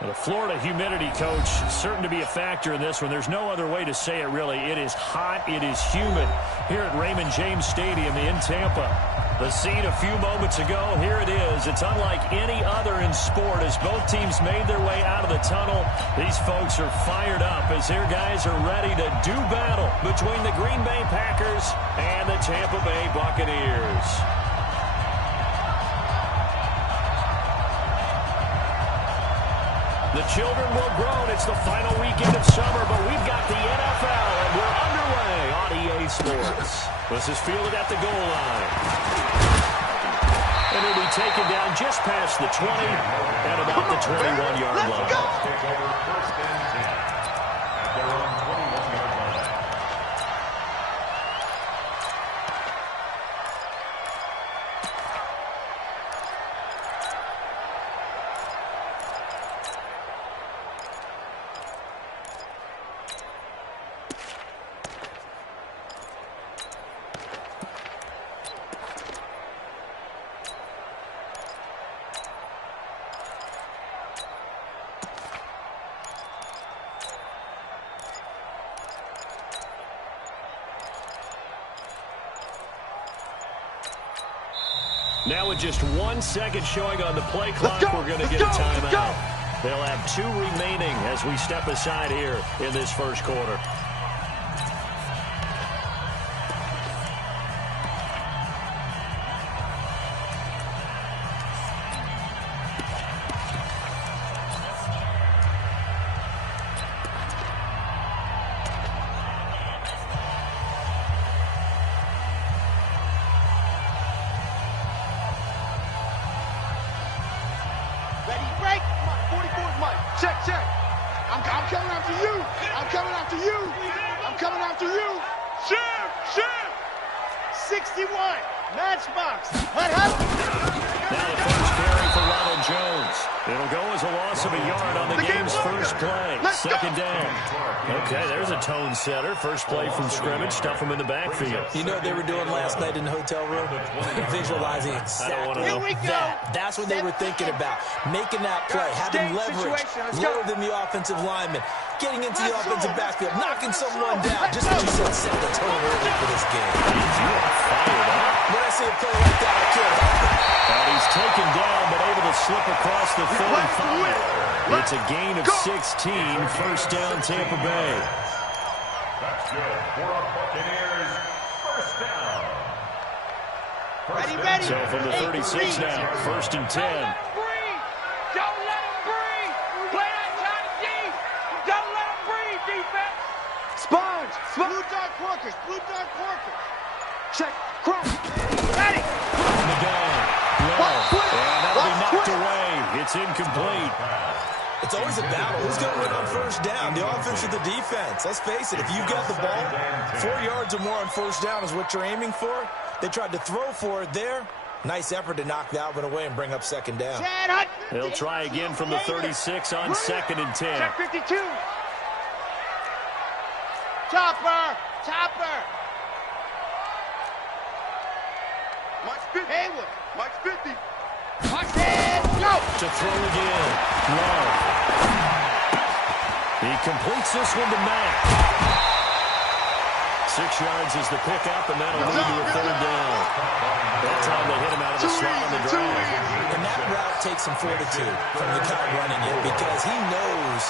And the Florida humidity, Coach, certain to be a factor in this one. There's no other way to say it, really. It is hot. It is humid here at Raymond James Stadium in Tampa. The scene a few moments ago, here it is. It's unlike any other in sport. As both teams made their way out of the tunnel, these folks are fired up as their guys are ready to do battle between the Green Bay Packers and the Tampa Bay Buccaneers. The children will groan. It's the final weekend of summer, but we've got the NFL, and we're underway on EA Sports. This is fielded at the goal line. And it'll be taken down just past the 20 and about the 21-yard line. Let's go! Take over first and 10 at their own 21-yard line. Now with just 1 second showing on the play clock, we're going to get a timeout. They'll have 2 remaining as we step aside here in this first quarter. Setter, first play from scrimmage, stuff him in the backfield. You know what they were doing last night in the hotel room? Visualizing exactly that. That's what they were thinking about. Making that play, having leverage, lower than the offensive lineman, getting into the offensive backfield, knocking someone down. Just as you said, set the tone early for this game. You are fired up. When I see a play like that, I can't help it. And he's taken down, but able to slip across the 35. It's a gain of 16, first down Tampa Bay. That's good for our Buccaneers. First down. Ready. So from the 36 now, first and 10. Don't let him breathe. Don't let him breathe. Play that tight D. Don't let him breathe, defense. Sponge. Blue dog Corkers. Blue dog Corkers. Check. Crack. Ready. On the gun. Low. And that'll be knocked away. It's incomplete. It's always a battle. Who's going to win on first down? The offense or the defense? Let's face it, if you've got the ball, 4 yards or more on first down is what you're aiming for. They tried to throw for it there. Nice effort to knock that one away and bring up second down. They'll try again from the 36 on second and 10. Check 52. Chopper. Mike's 50. Haywood. Mike's 50. Watch it. Go. To throw again. Love. He completes this one to Mack. 6 yards is the pickup, and that'll lead to a third down. That time they hit him out of the slot on the drive. And that route takes some fortitude from the guy running it because he knows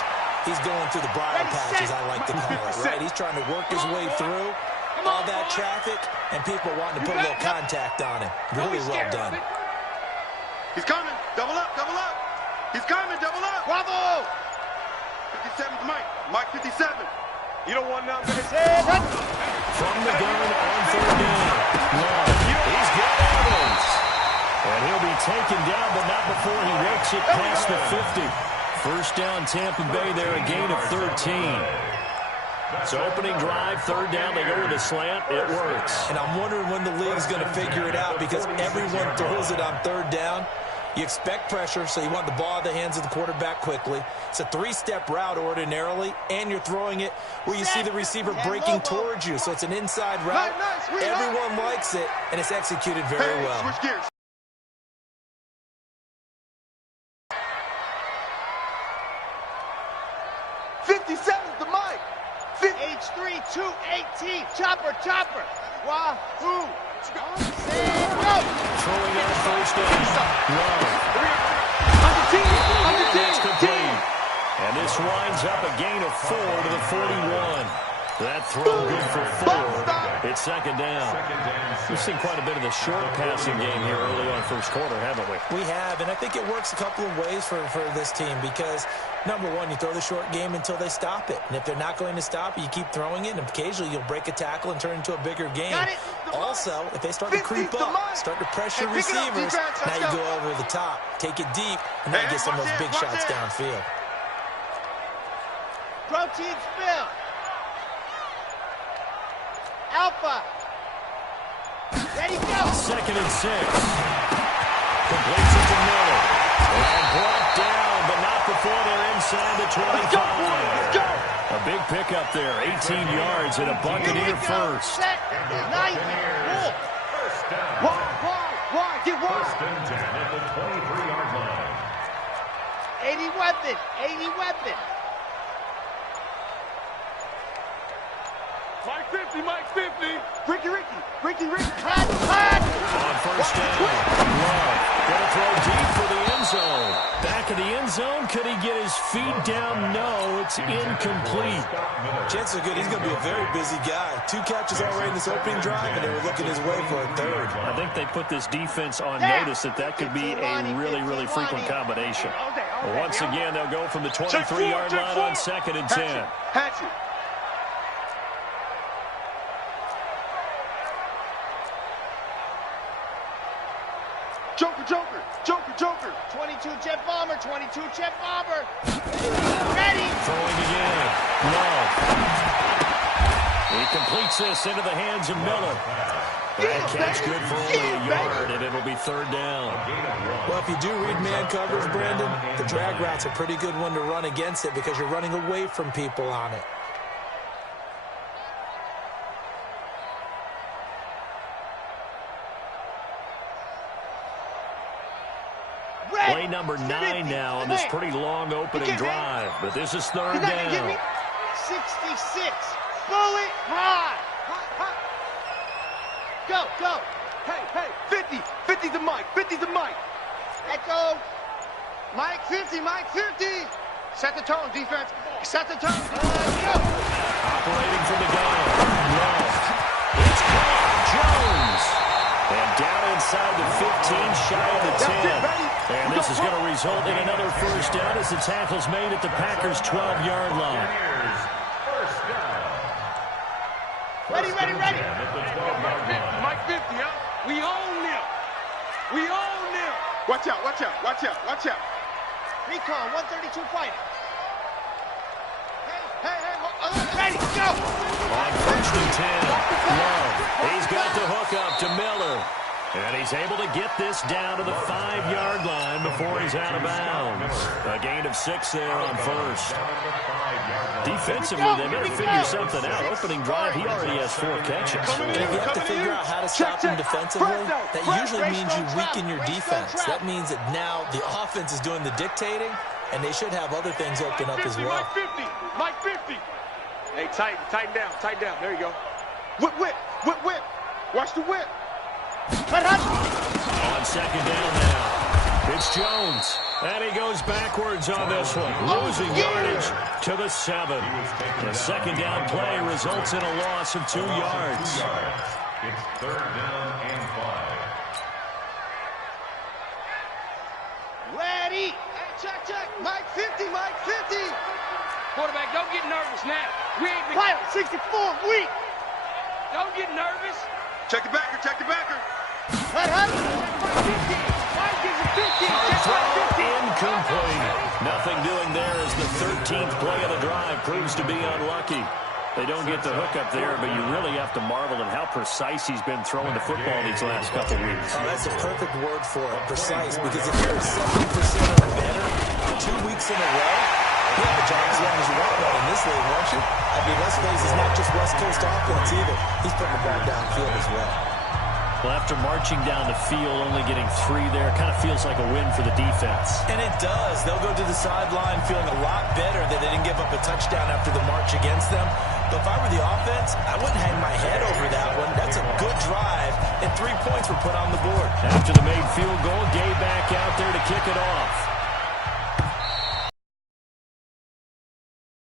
he's going through the briar patch, as I like to call it, right? He's trying to work his way through all that traffic, and people wanting to put a little contact on him. Really well done. He's coming. Double up. He's coming. Double up. Bravo. 57's Mike. Mike 57. You don't want nothing. From the gun on third down. Love. He's got Evans. And he'll be taken down, but not before he works it past the 50. First down Tampa Bay there, a gain of 13. So opening drive, third down, they go with a slant. It works. And I'm wondering when the league's going to figure it out because everyone throws it on third down. You expect pressure, so you want the ball in the hands of the quarterback quickly. It's a 3-step route ordinarily, and you're throwing it where you see the receiver breaking towards you. So it's an inside route. Everyone likes it, and it's executed very well. Switch gears. 2-18. Chopper, chopper. Wahoo. Throwing on first down. That's complete. And this winds up a gain of 4 to the 41. That throw good for 4. It's second down. We've seen quite a bit of the short passing game here early on first quarter, haven't we? We have, and I think it works a couple of ways for this team because, number one, you throw the short game until they stop it. And if they're not going to stop it, you keep throwing it, and occasionally you'll break a tackle and turn it into a bigger game. Also, if they start to creep up, start to pressure receivers, now you go over the top, take it deep, and now you get some of those big shots downfield. Protein spill. Alpha. Ready, go. Second and 6. Completes it to Miller. And brought down, but not before they're inside the 25. Let's go. A big pickup there. 18 yards and a Buccaneer first. Set. Nice. Cool. First down. Why? Get wide. First and 10 at the 23-yard line. 80 weapon. 80 weapon. Mike 50, Mike 50. Ricky. Hot. On first down. Love. Gonna throw deep for the end zone. Back of the end zone. Could he get his feet down? No, it's incomplete. Chances are good he's going to be a very busy guy. 2 catches already in this opening drive, and they were looking his way for a third. I think they put this defense on notice that could be a really, really frequent combination. But once again, they'll go from the 23-yard line on second and 10. Hatchet. Joker. 22 jet bomber. Ready. Throwing again. Love. He completes this into the hands of Miller. That catch good for only a yard, and it'll be third down. Well, if you do read man coverage, Brandon, the drag route's a pretty good one to run against it because you're running away from people on it. Play number 9 now on this pretty long opening drive. But this is third down. 66. Bullet high. Go. Hey. 50 to Mike. Echo. Mike 50. Set the tone, defense. Set the tone. Go. Operating from the gun. Love. It's caught. Jones. And down inside the 15, shy of the 10. And this is going to result in another first down as the tackle's made at the Packers' 12-yard line. First down. Ready. Mike 50, huh? We own them. Watch out. Recon, 132 fighter. Hey. Ready, go. On first and 10, Love. He's got the hook up to Miller. And he's able to get this down to the 5-yard line before he's out of bounds. A gain of 6 there on first. Defensively, they better figure something out. Opening drive, he already has 4 catches. And if you have to figure out how to stop them defensively, that usually means you weaken your defense. That means that now the offense is doing the dictating, and they should have other things open up as well. Mike 50. Hey, tighten down. There you go. Whip. Watch the whip. On second down now, it's Jones. And he goes backwards on this one, losing yardage to the 7. The second down play results in a loss of 2 yards. It's third down and 5. Ready. Hey, check. Mike 50. Quarterback, don't get nervous now. We ain't been... Pilot, 64, weak. Don't get nervous. Check the backer. Hut. Mike is a 15. Incomplete. Nothing doing there as the 13th play of the drive proves to be unlucky. They don't get the hook up there, but you really have to marvel at how precise he's been throwing the football these last couple weeks. Oh, that's a perfect word for it, precise, because if you're 70% or better 2 weeks in a row, you have a job as long as you want one in this league, won't you? I mean, let's face it, it's not just West Coast offense either. He's putting the ball downfield as well. Well, after marching down the field, only getting 3 there, kind of feels like a win for the defense. And it does. They'll go to the sideline feeling a lot better that they didn't give up a touchdown after the march against them. But if I were the offense, I wouldn't hang my head over that one. That's a good drive, and 3 points were put on the board. After the made field goal, Gay back out there to kick it off.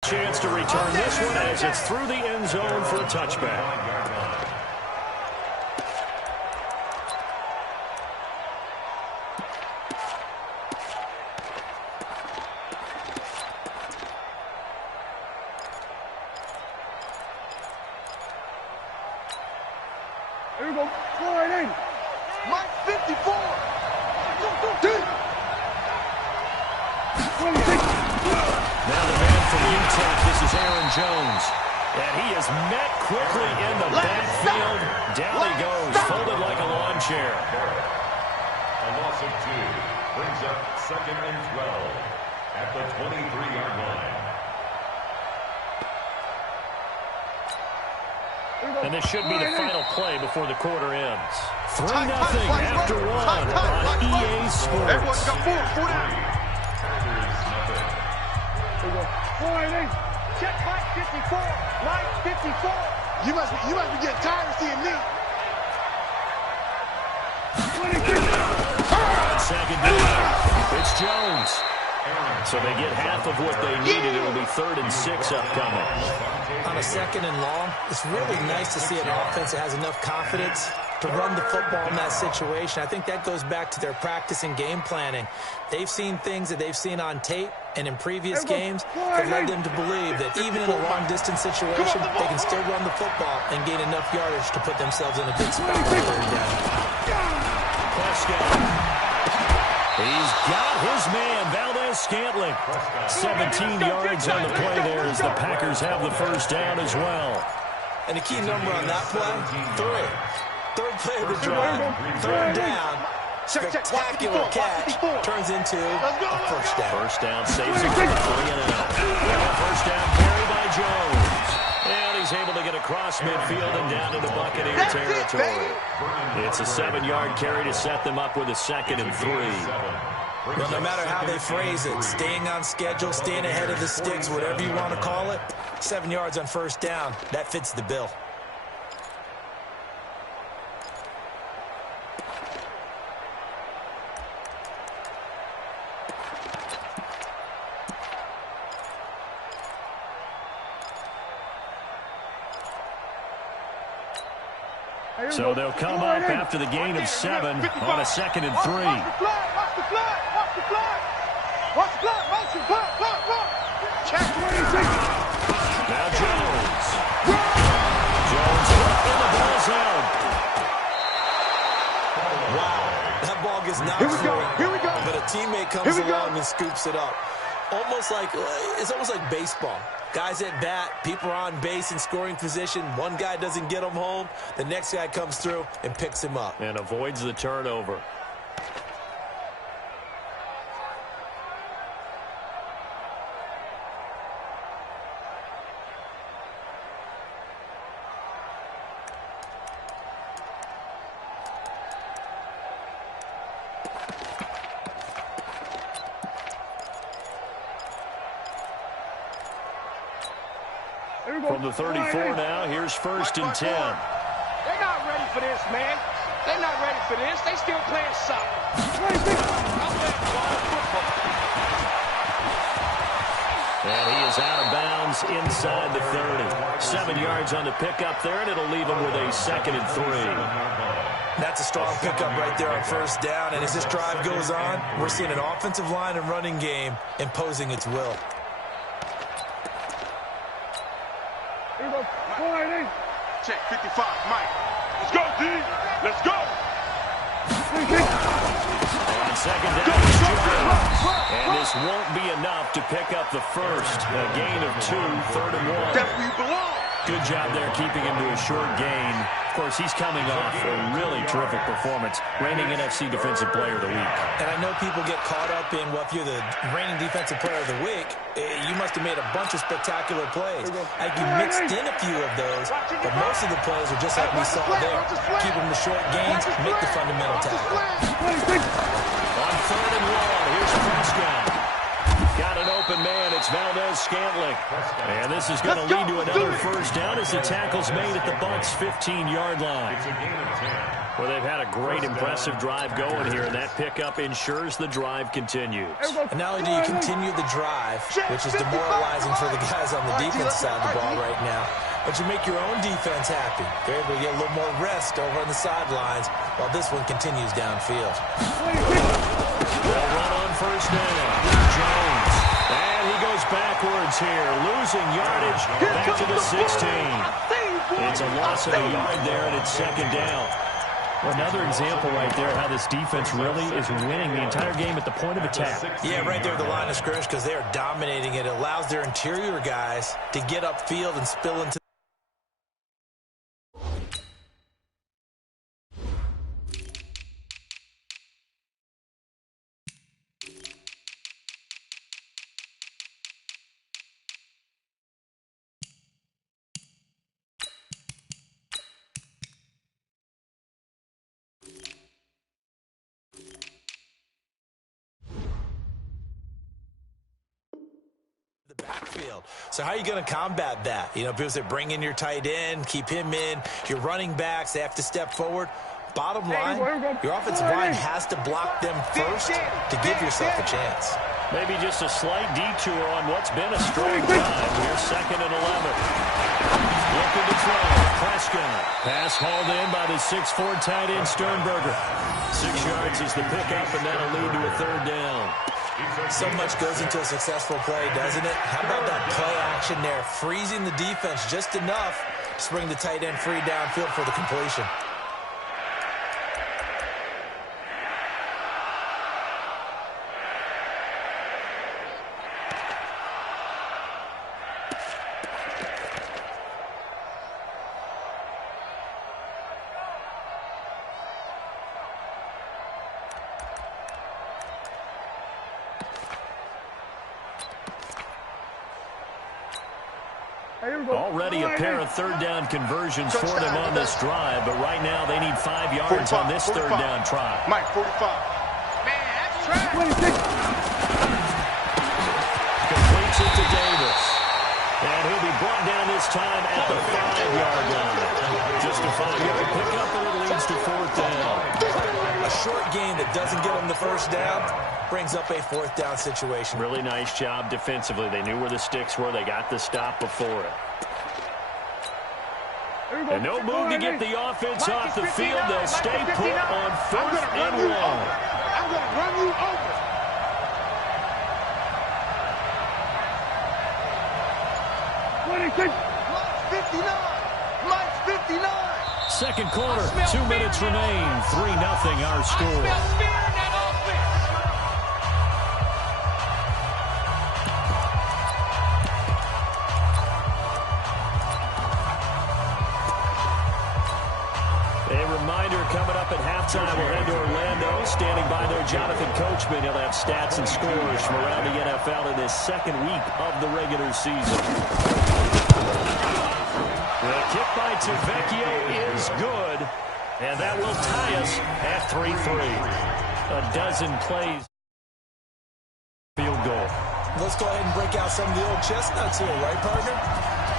Chance to return this one as it's through the end zone for a touchback. Here we go. Go right in. Mike 54. Go, go, deep. 26. Now the man from UTEP, this is Aaron Jones. And he is met quickly in the backfield. Down he goes, folded like a lawn chair. A loss of 2 brings up 2nd and 12 at the 23-yard line. And this should be the final play before the quarter ends. 3-0 after 1 on EA Sports. Everyone got 4 down. Here we go. Go right in. Check Mike 54. Mike 54. You must be getting tired of seeing me. 26. On second down, it's Jones. So they get half of what they needed. It will be 3rd and 6 upcoming. On a 2nd and long, it's really nice to see an offense that has enough confidence to run the football in that situation. I think that goes back to their practice and game planning. They've seen things that they've seen on tape and in previous games that led them to believe that even in a long-distance situation, they can still run the football and gain enough yardage to put themselves in a good spot on 3rd down. Prescott. He's got his man, Valdez-Scantling. 17 yards on the play there as the Packers have the first down as well. And the key number on that play, 3. 3rd play of the drive, 3rd down. Spectacular catch turns into a first down. First down saves it for 3 and out. First down carry by Jones. And he's able to get across midfield and down into Buccaneer territory. It's a 7-yard carry to set them up with a 2nd and 3. Well, no matter how they phrase it, staying on schedule, staying ahead of the sticks, whatever you want to call it, 7 yards on first down, that fits the bill. So they'll come up after the gain of 7 on a 2nd and 3. Watch the flag. Watch the flag. Watch the flag. Watch the flag. Watch the flag. Check 26. Now Jones. Jones and the ball's out. Wow. That ball gets knocked Here we go. Here we go. but a teammate comes along and scoops it up. It's almost like baseball. Guys at bat, people are on base in scoring position. One guy doesn't get him home. The next guy comes through and picks him up. And avoids the turnover. From the 34 now, here's 1st and 10. They're not ready for this, man. They're not ready for this. They still playing soccer. 26. I'm playing football. And he is out of bounds inside the 30. 7 yards on the pickup there, and it'll leave him with a 2nd and 3. That's a strong pickup right there on first down. And as this drive goes on, we're seeing an offensive line and running game imposing its will. Here we go. Go right in. Check 55. Mike. Let's go, D. Let's go. 26. On second down, it's Jones. And this won't be enough to pick up the first. A gain of 2, 3rd and 1. That's where you belong. Good job there keeping him to a short gain. Of course, course, he's coming off a really terrific performance, reigning NFC Defensive Player of the Week. And I know people get caught up in, well, if you're the reigning Defensive Player of the Week, you must have made a bunch of spectacular plays. I think you mixed in a few of those, but most of the plays are just like we saw there. Keep them to short gains, make the fundamental tackle. On 3rd and long, here's Prescott. Got an open man. It's Valdez-Scantling. And this is going to lead to another first down as the tackle's made at the Bucs' 15-yard line. Well, they've had a great, impressive drive going here, and that pickup ensures the drive continues. And not only do you continue the drive, which is demoralizing for the guys on the defense side of the ball right now, but you make your own defense happy. They're able to get a little more rest over on the sidelines while this one continues downfield. They'll run on first down. Jones. And he goes backwards here, losing yardage back to the 16. It's a loss of a yard there, and it's 2nd down. Well, another example right there how this defense really is winning the entire game at the point of attack. Yeah, right there at the line of scrimmage because they are dominating it. It allows their interior guys to get upfield and spill into the backfield. So how are you going to combat that? You know, people say bring in your tight end, keep him in. Your running backs, they have to step forward. Bottom line, your offensive line has to block them first to give yourself a chance. Maybe just a slight detour on what's been a strong drive. Here's 2nd and 11. Looking to throw. Prescott. Pass hauled in by the 6'4" tight end Sternberger. 6 yards is the pickup, and that'll lead to a 3rd down. So much goes into a successful play, doesn't it? How about that play action there? Freezing the defense just enough to bring the tight end free downfield for the completion. Already a pair of 3rd down conversions for them on this drive, but right now they need 5 yards on this 3rd down try. Mike, 45. Man, that's trash. Completes it to Davis. And he'll be brought down this time at the 5-yard line. Just a 5-yard pickup, and it leads to 4th down. A short gain that doesn't get them the first down brings up a 4th down situation. Really nice job defensively. They knew where the sticks were. They got the stop before it. And no move to get the offense off the field. They'll stay put on 1st and 1. I'm going to run you over. Mike's 59. Mike's 59. 2nd quarter, 2 minutes remain. 3-0 our score. Coming up at halftime, we'll head to Orlando. Standing by there, Jonathan Coachman. He'll have stats and scores from around the NFL in his 2nd week of the regular season. The kick by Tavecchio is good, and that will tie us at 3-3. A dozen plays. Field goal. Let's go ahead and break out some of the old chestnuts here, right, partner?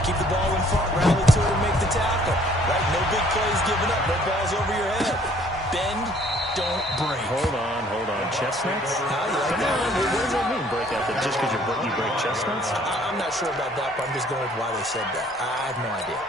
Keep the ball in front, rally to it, and make the tackle. Right? No big plays given up, no balls over your head. Bend, don't break. Hold on. Chestnuts? How you like Come that? on, what does that mean, break out? Just because you break chestnuts? I'm not sure about that, but I'm just going with why they said that. I have no idea.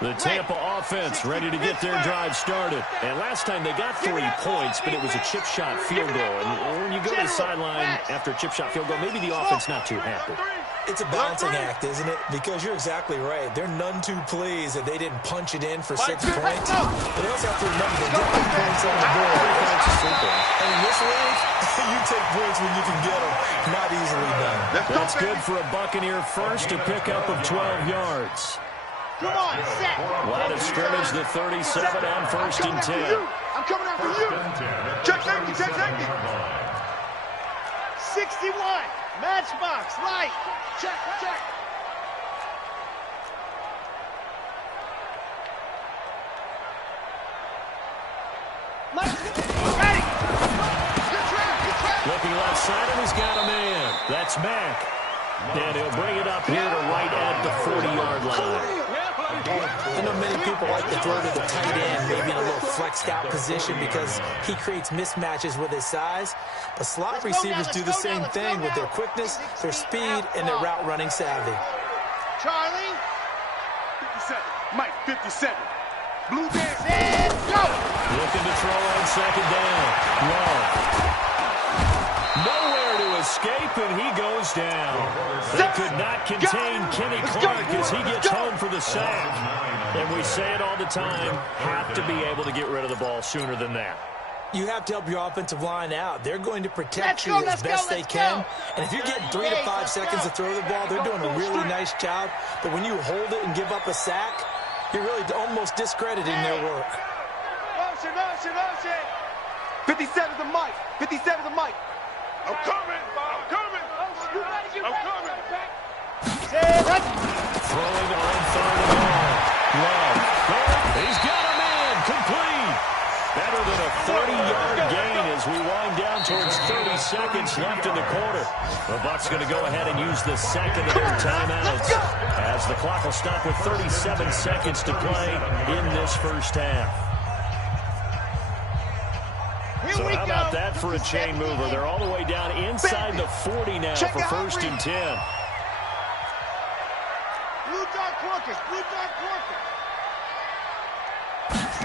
The Tampa offense ready to get their drive started. And last time they got 3 points, but it was a chip shot field goal. And when you go to the sideline after a chip shot field goal, maybe the offense not too happy. It's a balancing act, isn't it? Because you're exactly right. They're none too pleased that they didn't punch it in for 6 points. But they also have to remember they did put points on the board. And in this league, you take points when you can get them. Not easily done. That's good for a Buccaneer first to pick up of 12 yards. Come on, set. Line of scrimmage, the 37 on first and 10. I'm coming after you. Check safety, check safety. 61, matchbox, light. Check, check. Ready. Looking left side, and he's got a man. That's Mack. And he'll bring it up here to right at the 40-yard line. I know many people like to throw to the tight end, maybe in a little flexed out position because he creates mismatches with his size. But slot receivers do the same thing with their quickness, their speed, and their route running savvy. Charlie. 57. Mike, 57. Blue dance. And go. Looking to throw on second down. Love. Nowhere to escape, and he goes down. They could not contain Kenny Clark as he gets home for the sack. And we say it all the time, have to be able to get rid of the ball sooner than that. You have to help your offensive line out. They're going to protect you as best they can. And if you're getting 3 to 5 seconds to throw the ball, they're doing a really nice job. But when you hold it and give up a sack, you're really almost discrediting their work. Motion, motion, motion. 57 to Mike. 57 to Mike. I'm coming. I'm coming. You gotta get I'm back. coming. Throwing on third and long. Love. He's got a man. Complete. Better than a 30-yard gain as we wind down towards 30 seconds left in the quarter. The Bucs going to go ahead and use the second of their timeouts as the clock will stop with 37 seconds to play in this first half. So how about that for a chain mover? They're all the way down inside the 40 now for first and 10. Blue dog Quarkers, blue dog Quarkers.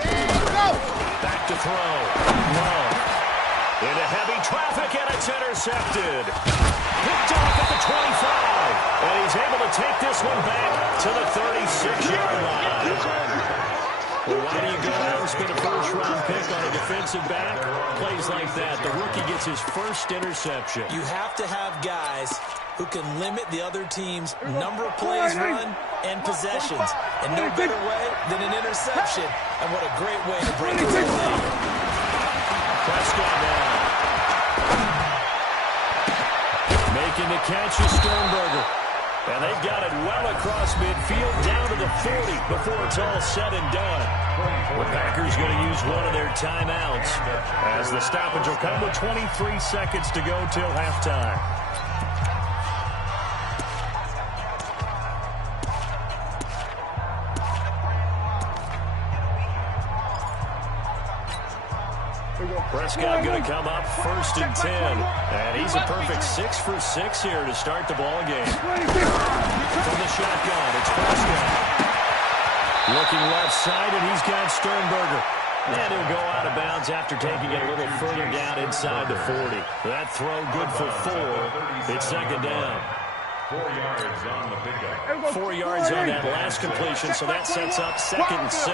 And go. Back to throw. Love. Into heavy traffic, and it's intercepted. Picked off at the 25. And he's able to take this one back to the 36-yard line. Well, why do you go out and spend a first-round pick on a defensive back? Plays like that. The rookie gets his first interception. You have to have guys who can limit the other team's number of plays run and possessions. And no better way than an interception. And what a great way to break it to the lead. Prescott now. Making the catch is Sternberger. And they've got it well across midfield down to the 40 before it's all said and done. The Packers going to use one of their timeouts as the stoppage will come with 23 seconds to go till halftime. Prescott going to come up first and 10. And he's a perfect 6 for 6 here to start the ball game. From the shotgun, it's Prescott. Looking left side, and he's got Sternberger. And he'll go out of bounds after taking it a little further down inside the 40. That throw good for 4. It's second down. 4 yards on the pickup. 4 yards on that last completion, so that sets up second and 6.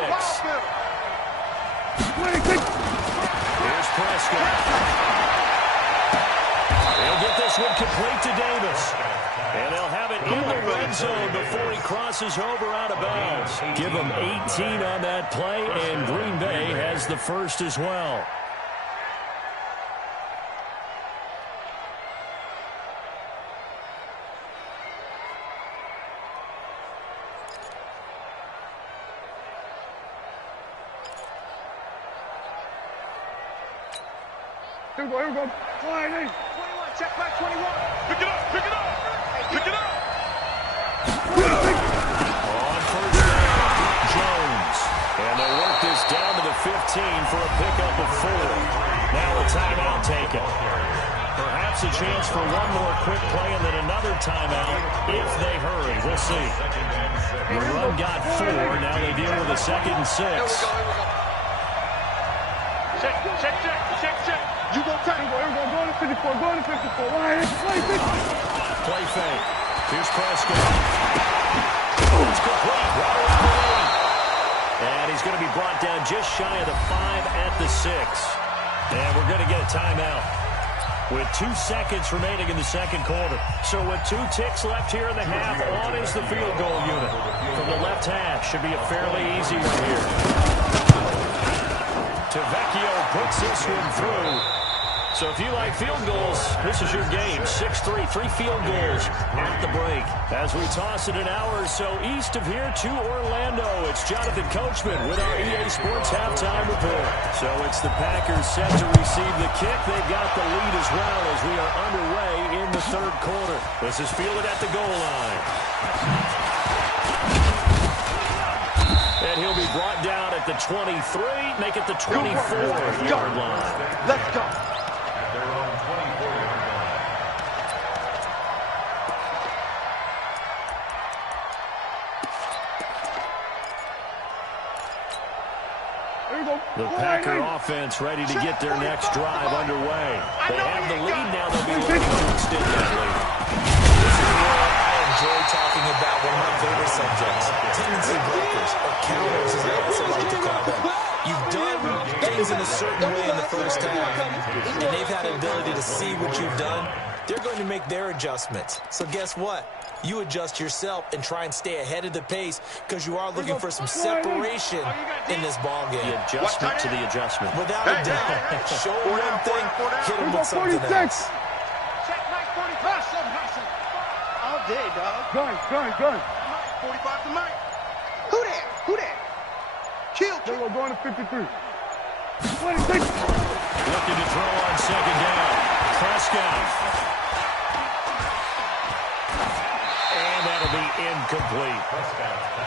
Here's Prescott. He'll get this one complete to Davis. And they'll have it in the red zone before he crosses over out of bounds. Give him 18 on that play, and Green Bay has the first as well. Here we go. 21, check back 21. Pick it up, pick it up, pick it up. On first down, Jones. And they'll work this down to the 15 for a pickup of 4. Now a timeout taken. Perhaps a chance for one more quick play and then another timeout if they hurry. We'll see. The run got 4. Now they deal with a second and 6. Check, check, check, check, check. You go tight. Go to 54, go to 54. Play fake. Here's Prescott. It's complete. Right around the 8. And he's going to be brought down just shy of the 5 at the 6. And we're going to get a timeout with 2 seconds remaining in the second quarter. So with 2 ticks left here in the half, on is the field goal unit. From the left half, should be a fairly easy one here. Tavecchio puts this one through. So if you like field goals, this is your game. 6-3, 3 field goals at the break. As we toss it an hour or so east of here to Orlando, it's Jonathan Coachman with our EA Sports Halftime Report. So it's the Packers set to receive the kick. They've got the lead as well as we are underway in the third quarter. This is fielded at the goal line. And he'll be brought down at the 23, make it the 24-yard line. Let's go. At their own 24-yard line. The Packer offense ready to get their next drive underway. They have the lead now. They'll be looking to extend that lead. This is where I enjoy talking about one of my favorite subjects, tendency breakers, or counters as I also like to call them. You've done things in a certain way in the first half, and they've had an ability to see what you've done. They're going to make their adjustments. So guess what? You adjust yourself and try and stay ahead of the pace because you are looking for some separation in this ball game. The adjustment to the adjustment. Without a doubt. Show them one thing, hit them with something else. Check Mike 40. Hustle. All day, dog. Gun. 45 to Mike. Who that? Kill. We're going to 53. 26. Looking to throw on second down. Prescott. And that'll be incomplete.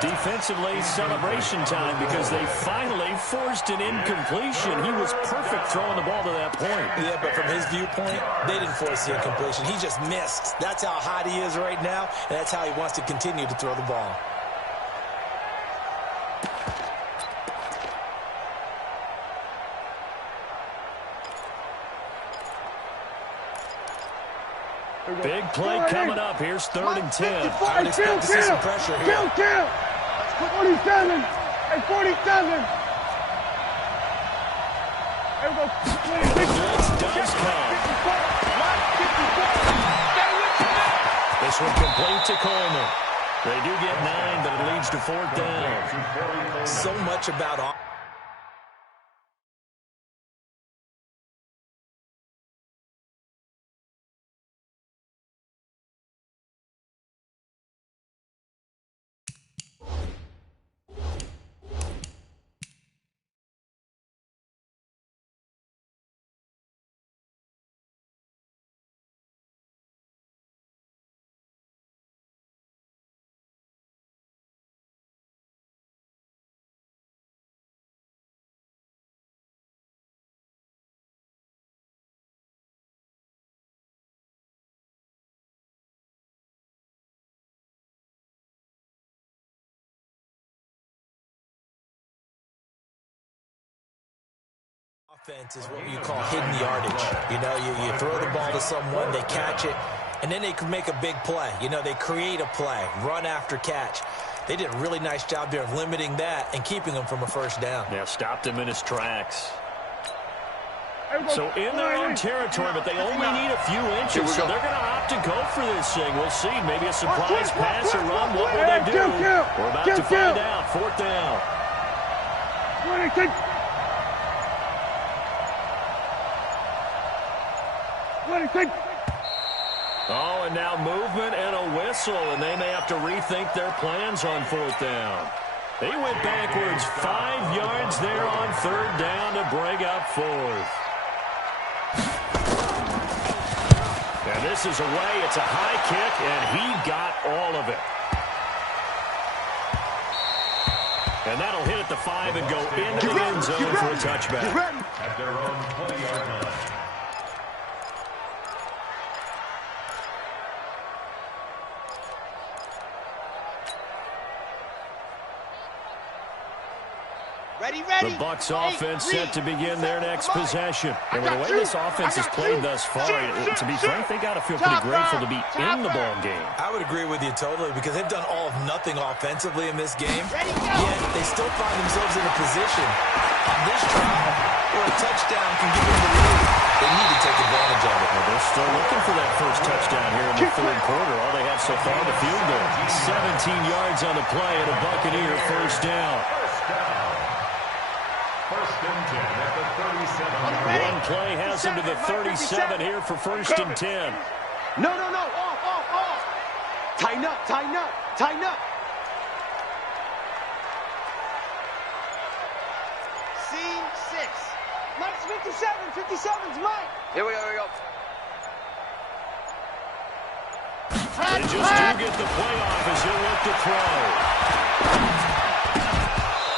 Defensively, celebration time because they finally forced an incompletion. He was perfect throwing the ball to that point. Yeah, but from his viewpoint, they didn't force the incompletion. He just missed. That's how hot he is right now, and that's how he wants to continue to throw the ball. Big play coming up. Here's 3rd and 10. I would expect to see some pressure here. Kill. 47. And 47. There we go. The blitz does come. This one complete to Coleman. They do get 9, but it leads to 4th down. So much about offense is what you call hidden yardage. You know, you throw the ball to someone, they catch it, and then they can make a big play. You know, they create a play, run after catch. They did a really nice job there of limiting that and keeping him from a first down. Yeah, stopped him in his tracks. So in their own territory, but they only need a few inches, so they're going to opt to go for this thing. We'll see. Maybe a surprise pass or run. What will they do? We're about to find out. 4th down. 26. 26. Oh, and now movement and a whistle, and they may have to rethink their plans on 4th down. They went backwards 5 yards there on 3rd down to bring up 4th. And this is away. It's a high kick, and he got all of it. And that'll hit at the 5 and go into the end zone for a touchback. At their own 20-yard line. The Bucs offense set to begin their next possession. And with the way this offense has played thus far, to be frank, they got to feel pretty grateful to be in the ball game. I would agree with you totally because they've done all of nothing offensively in this game, yet they still find themselves in a position on this drive where a touchdown can give them the lead. They need to take advantage of it. Well, they're still looking for that first touchdown here in the third quarter. All they have so far, the field goal. 17 yards on the play and a Buccaneer first down. First and 10 at the 37. One play has him to the 37 here for first and 10. No. Off. Tighten up. Scene 6. Mike's 57. 57's Mike. Here we go. They just do get the play off as he'll look to throw.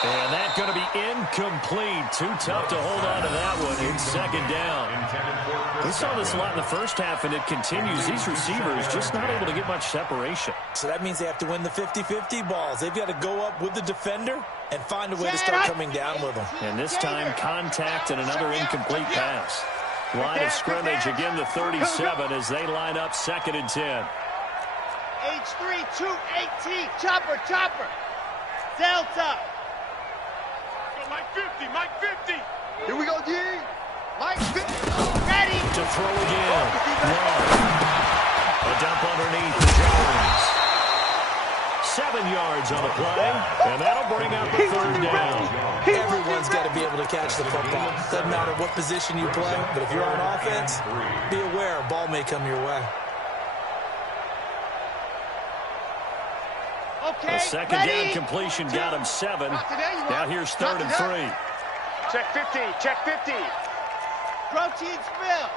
And that's going to be incomplete. Too tough to hold on to that one in second down. We saw this a lot in the first half, and it continues. These receivers just not able to get much separation. So that means they have to win the 50-50 balls. They've got to go up with the defender and find a way to start coming down with them. And this time, contact and another incomplete pass. Line of scrimmage, again, the 37 as they line up second and 10. H3, 218. Chopper. Delta. Mike 50. Here we go, D. Mike 50. Ready. To throw again. A dump underneath to Jones. 7 yards on the play, and that'll bring up a third down. Everyone's got to be able to catch the football. Doesn't matter what position you play, but if you're on offense, be aware a ball may come your way. The second down completion got him 7. Now here's third and 3. Check 50. Protein spill.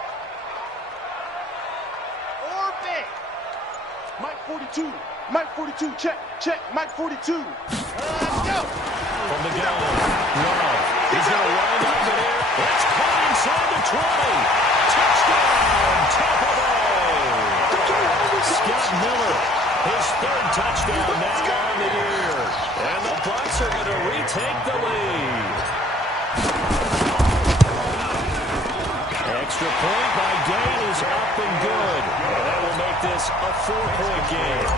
Orbit. Mike 42. Check. Mike 42. Let's go. From the gun. Love. He's going to wind up in there. Let's call inside the 20. Touchdown, Tampa Bay. Scott Miller, his third touchdown now on the year. And the Bucs are going to retake the lead. Extra point by Gay is up and good. And that will make this a 4-point game.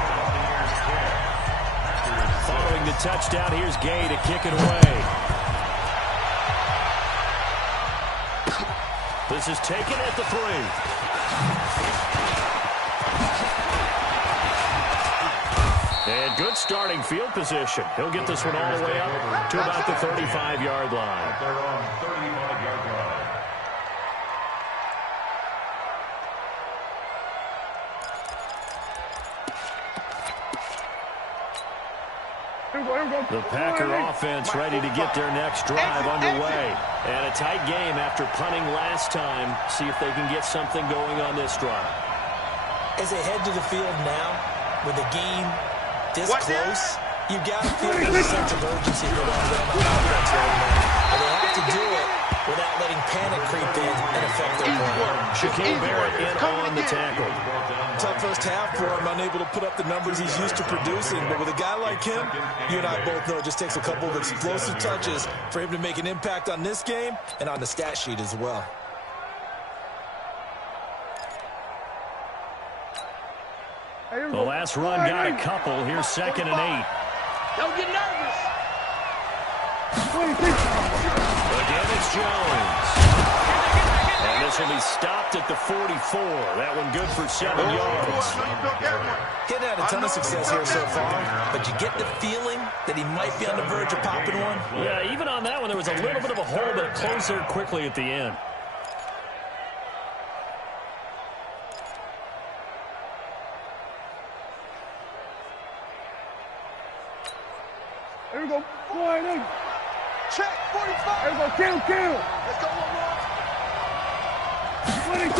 Following the touchdown, here's Gay to kick it away. This is taken at the 3. And good starting field position. He'll get this one all the way up to about the 35-yard line. They're on 35-yard line. The Packer offense ready to get their next drive underway. And a tight game after punting last time. See if they can get something going on this drive. As they head to the field now, with the game this close, you've got to feel there's a sense of urgency going on them on offense right now. And they have to do it without letting panic creep in and affect their play. Shaquille Barrett in on the tackle. Tough first half for him, unable to put up the numbers he's used to producing. But with a guy like him, you and I both know it just takes a couple of explosive touches for him to make an impact on this game and on the stat sheet as well. The last run got a couple. Here's second and 8. Don't get nervous. Again, it's Jones. And this will be stopped at the 44. That one good for 7 yards. He'd had a ton of success here so far, but you get the feeling that he might be on the verge of popping one. Yeah, even on that one, there was a little bit of a hole, but it closed there quickly at the end. Here we go. Boy, Check 45. here we go. Kill. Let's go one more. 26.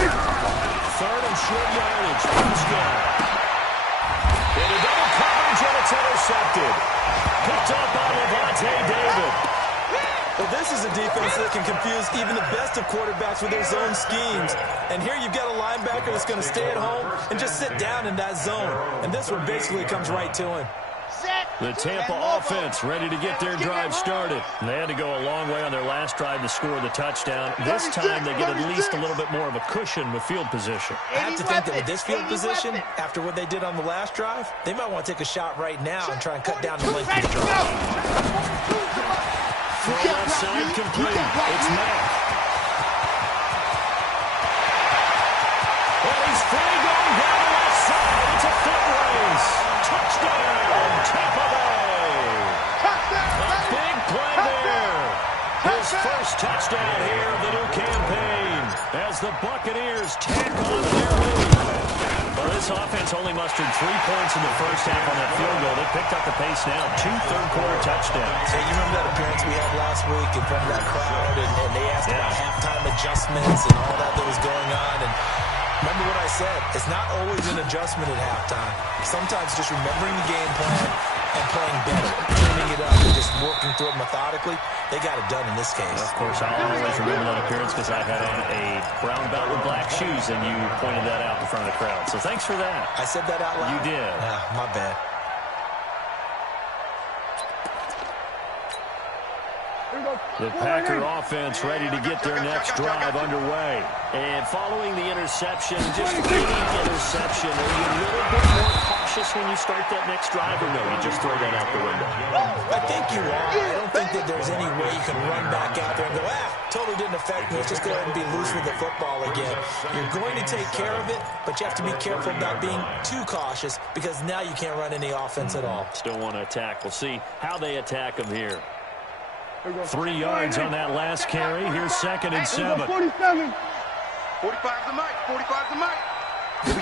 Third and short yardage. First down. Into double coverage, and it's intercepted. Picked up by Levante David. Well, this is a defense that can confuse even the best of quarterbacks with their zone schemes. And here you've got a linebacker that's going to stay at home and just sit down in that zone. And this one basically comes right to him. Set. The Tampa offense ready to get their drive started. And they had to go a long way on their last drive to score the touchdown. This time they get at least a little bit more of a cushion with field position. I have to think that with this field position, after what they did on the last drive, they might want to take a shot right now and try and cut down the length of the drive. Throw left side complete. It's Mack. Well, he's free going down the left side. It's a foot race. Touchdown, Tampa Bay. A big play there. His first touchdown here of the new campaign as the Buccaneers tack on their lead. Well, this offense only mustered 3 points in the first half on that field goal. They picked up the pace now. 2 third-quarter touchdowns. Hey, you remember that appearance we had last week in front of that crowd, and they asked about halftime adjustments and all that was going on, and remember what I said, it's not always an adjustment at halftime. Sometimes just remembering the game plan and playing better, tuning it up and just working through it methodically. They got it done in this case. Of course, I'll always remember that appearance because I had on a brown belt with black shoes, and you pointed that out in front of the crowd. So thanks for that. I said that out loud? You did. My bad. The Packer offense ready to get their next drive underway. And following the interception, just any interception, are you a little bit more cautious when you start that next drive, or no, you just throw that out the window? I think you are. I don't think that there's any way you can run back out there and go, totally didn't affect me. Let's just go ahead and be loose with the football again. You're going to take care of it, but you have to be careful about being too cautious because now you can't run any offense at all. Still want to attack. We'll see how they attack them here. 3 yards on that last carry. Here's 2nd and 7. 47. 45 the mic. 45 the mic. Here we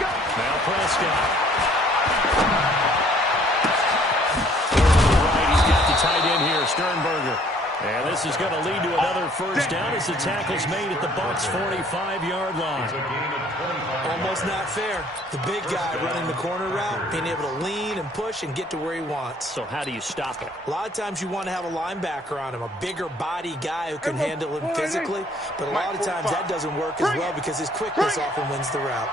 go. Now Prescott. Right, he's got the tight end here, Sternberger. And this is going to lead to another first down as the tackle's made at the Bucs' 45-yard line. Almost not fair. The big guy running the corner route, being able to lean and push and get to where he wants. So how do you stop it? A lot of times you want to have a linebacker on him, a bigger body guy who can handle him physically. But a lot of times that doesn't work as well because his quickness often wins the route.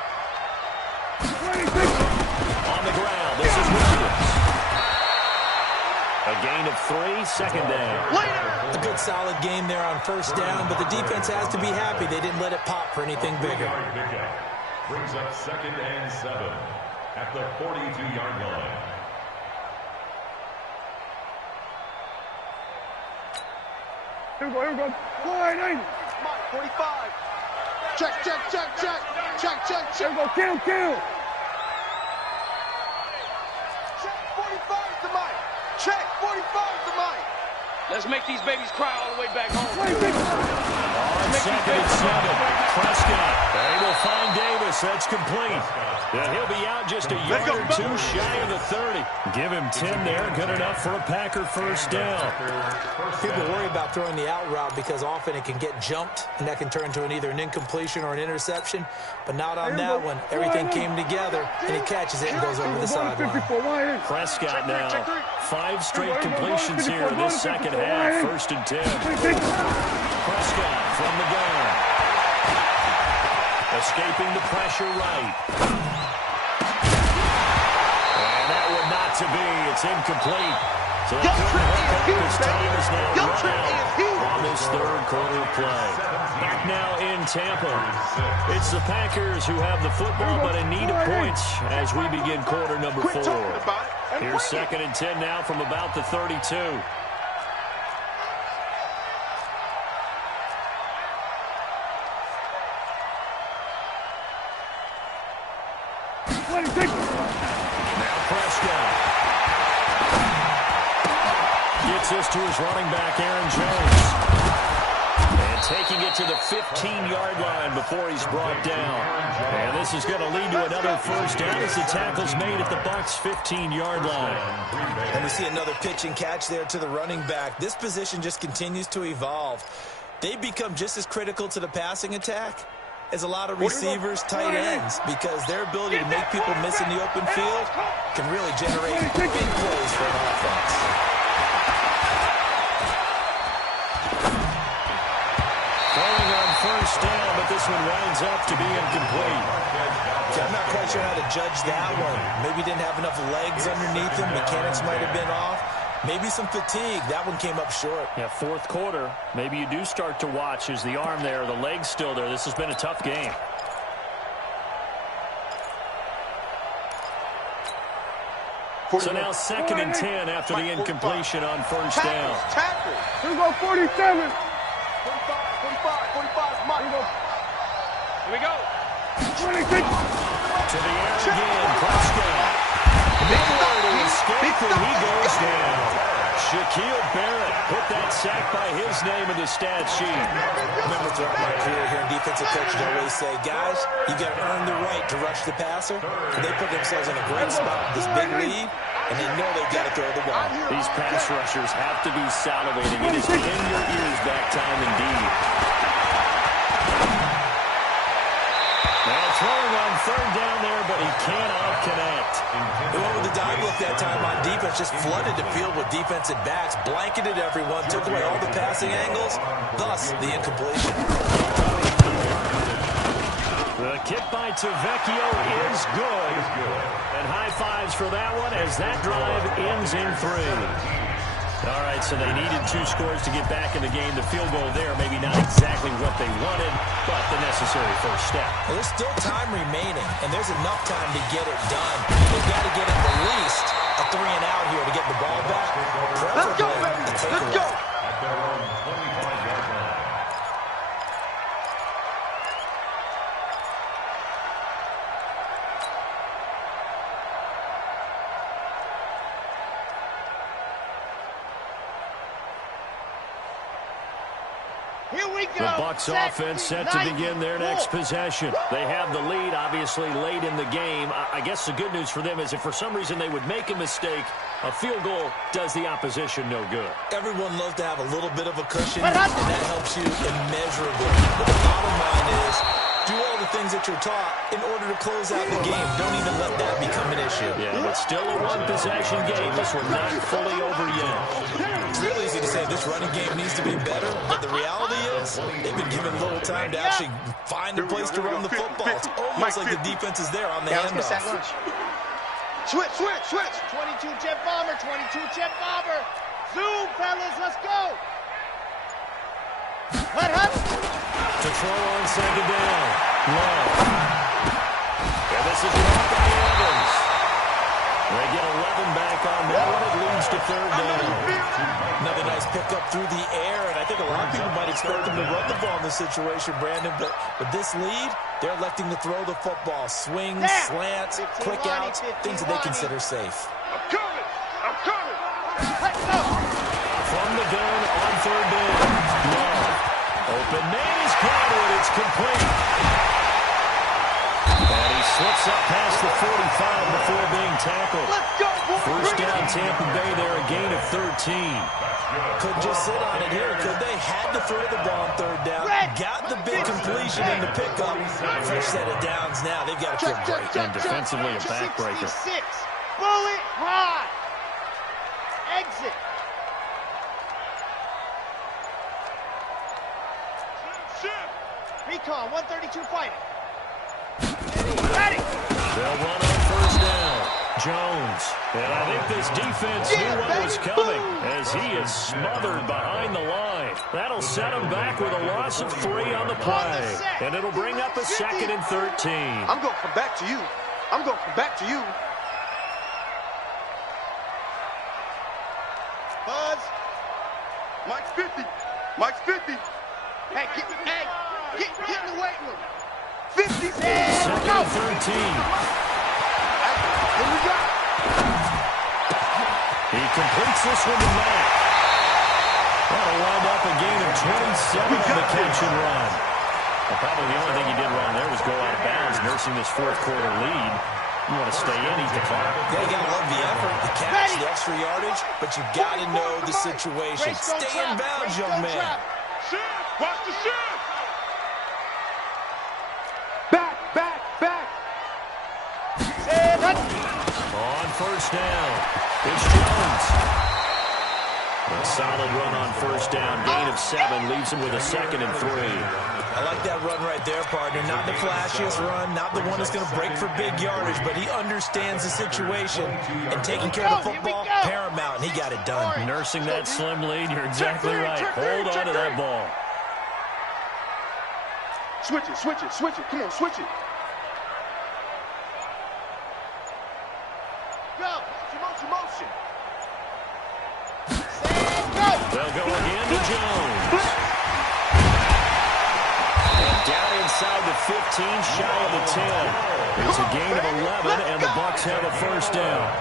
On the ground, this is Williams. A gain of 3, 2nd down. A good solid game there on first down, but the defense has to be happy they didn't let it pop for anything bigger. Brings up 2nd and 7 at the 42-yard line. Here we go. 45. Check. Here we go. Kill. Check. 45 the mic. Check. 45 the mic. Let's make these babies cry all the way back home. On 2nd and 7, Prescott. They will find Davis. That's complete. And he'll be out just a yard or 2 shy of the 30. Give him 10 there. Good enough for a Packer first down. People worry about throwing the out route because often it can get jumped, and that can turn into either an incompletion or an interception. But not on that one. Everything came together, and he catches it and goes over the sideline. Prescott now. 5 straight completions here in this second half. 1st and 10. Prescott from the gun. Escaping the pressure right. And that would not to be. It's incomplete. So they couldn't hook up as time is now run out on this third-quarter play. Back now in Tampa. It's the Packers who have the football but in need of points as we begin quarter number 4. Here's 2nd and 10 now from about the 32. Now Prescott. Gets this to his running back, Aaron Jones. And taking it to the 15-yard line before he's brought down. And this is going to lead to another first down as the tackle's made at the Bucs' 15-yard line. And we see another pitch and catch there to the running back. This position just continues to evolve. They become just as critical to the passing attack as a lot of receivers, tight ends, because their ability to make people miss in the open field can really generate big plays for an offense. Throwing on first down, but this one winds up to be incomplete. I'm not quite sure how to judge that one. Maybe didn't have enough legs underneath him. Mechanics might have been off. Maybe some fatigue. That one came up short. Yeah, fourth quarter. Maybe you do start to watch. Is the arm there, the leg's still there. This has been a tough game. So now 2nd and 10 after the incompletion on first down. Tackle. Here we go, 47. 45, 45, Mike. Here we go. 26. To the air again, Prescott. Nowhere to escape, and he goes down. Shaquille Barrett put that sack by his name in the stat sheet. Remember throughout my career here in defensive coaches, I always say, guys, you got to earn the right to rush the passer. And they put themselves in a great spot with this big lead, and they know they've got to throw the ball. These pass rushers have to be salivating. It is in your ears back time indeed. Now throwing on third down there, but he cannot connect. They went with the dive look that time on defense, just flooded the field with defensive backs, blanketed everyone, took away all the passing angles, thus the incompletion. The kick by Tavecchio is good. And high fives for that one as that drive ends in 3. All right, so they needed 2 scores to get back in the game. The field goal there, maybe not exactly what they wanted, but the necessary first step. Well, there's still time remaining, and there's enough time to get it done. They've got to get at the least a 3 and out here to get the ball back. Let's go, baby. Let's go. At their own 25-yard line. Here we go. The Bucs offense set to begin their next possession. They have the lead, obviously, late in the game. I guess the good news for them is if for some reason they would make a mistake, a field goal does the opposition no good. Everyone loves to have a little bit of a cushion, and that helps you immeasurably. But the bottom line is, do all the things that you're taught in order to close out the game. Don't even let that become an issue. Yeah, but still a one-possession game. This one not fully over yet. It's real easy to say this running game needs to be better, but the reality is they've been given little time to actually find a place to run the football. It's almost like the defense is there on the handoff. Switch. 22 jet bomber, 22 jet bomber. Zoom, fellas, let's go. What happened? To throw on second down. Love. And this is blocked by Evans. They get 11 back on that one. It leads to third down. Another nice pickup through the air, and I think a lot of people might expect them to run the ball in this situation, Brandon, but with this lead, they're electing to throw the football. Swings, slants, quick outs, things that they consider safe. I'm coming. Let's go. From the gun on third down. Love. Open man is caught it. It's complete. And he slips up past the 45 before being tackled. Let's go, boy. First down, Tampa Bay there, a gain of 13. Couldn't just sit on it here, could they? Had to throw the ball on third down. Got the big completion in the pickup. Fresh set of downs now. They've got to feel great. And defensively a backbreaker. 66. Bullet high. Exit. Recon, 132 fighting. Ready. They'll run on first down. Jones. And I think this defense knew what was coming as he is smothered behind the line. That'll set him back with a loss of 3 on the play. And it'll bring up a 2nd and 13. I'm going to come back to you. Buzz. Mike's 50. Hey, get in the weight room. 50. 2nd and 13. Here we go. He completes this one to Matt. That'll wind up a gain of 27 on the catch and run. Well, probably the only thing he did wrong there was go out of bounds, nursing this fourth quarter lead. You want to stay in, eat the clock. Yeah, you got to love the effort, the catch, the extra yardage, but you got to know the situation. Stay in bounds, young man. Watch the shift. Back. On first down, it's Jones. A solid run on first down, gain of 7, leaves him with a 2nd and 3. I like that run right there, partner. Not the flashiest run, not the one that's going to break for big yardage, but he understands the situation, and taking care of the football, paramount, and he got it done. Nursing that slim lead, you're exactly right. Hold on to that ball. Switch it, switch it, switch it. Come on, switch it. Go. Motion, motion. They'll go again to Jones. And down inside the 15, shy of the 10. It's a gain of 11, and the Bucs have a first down.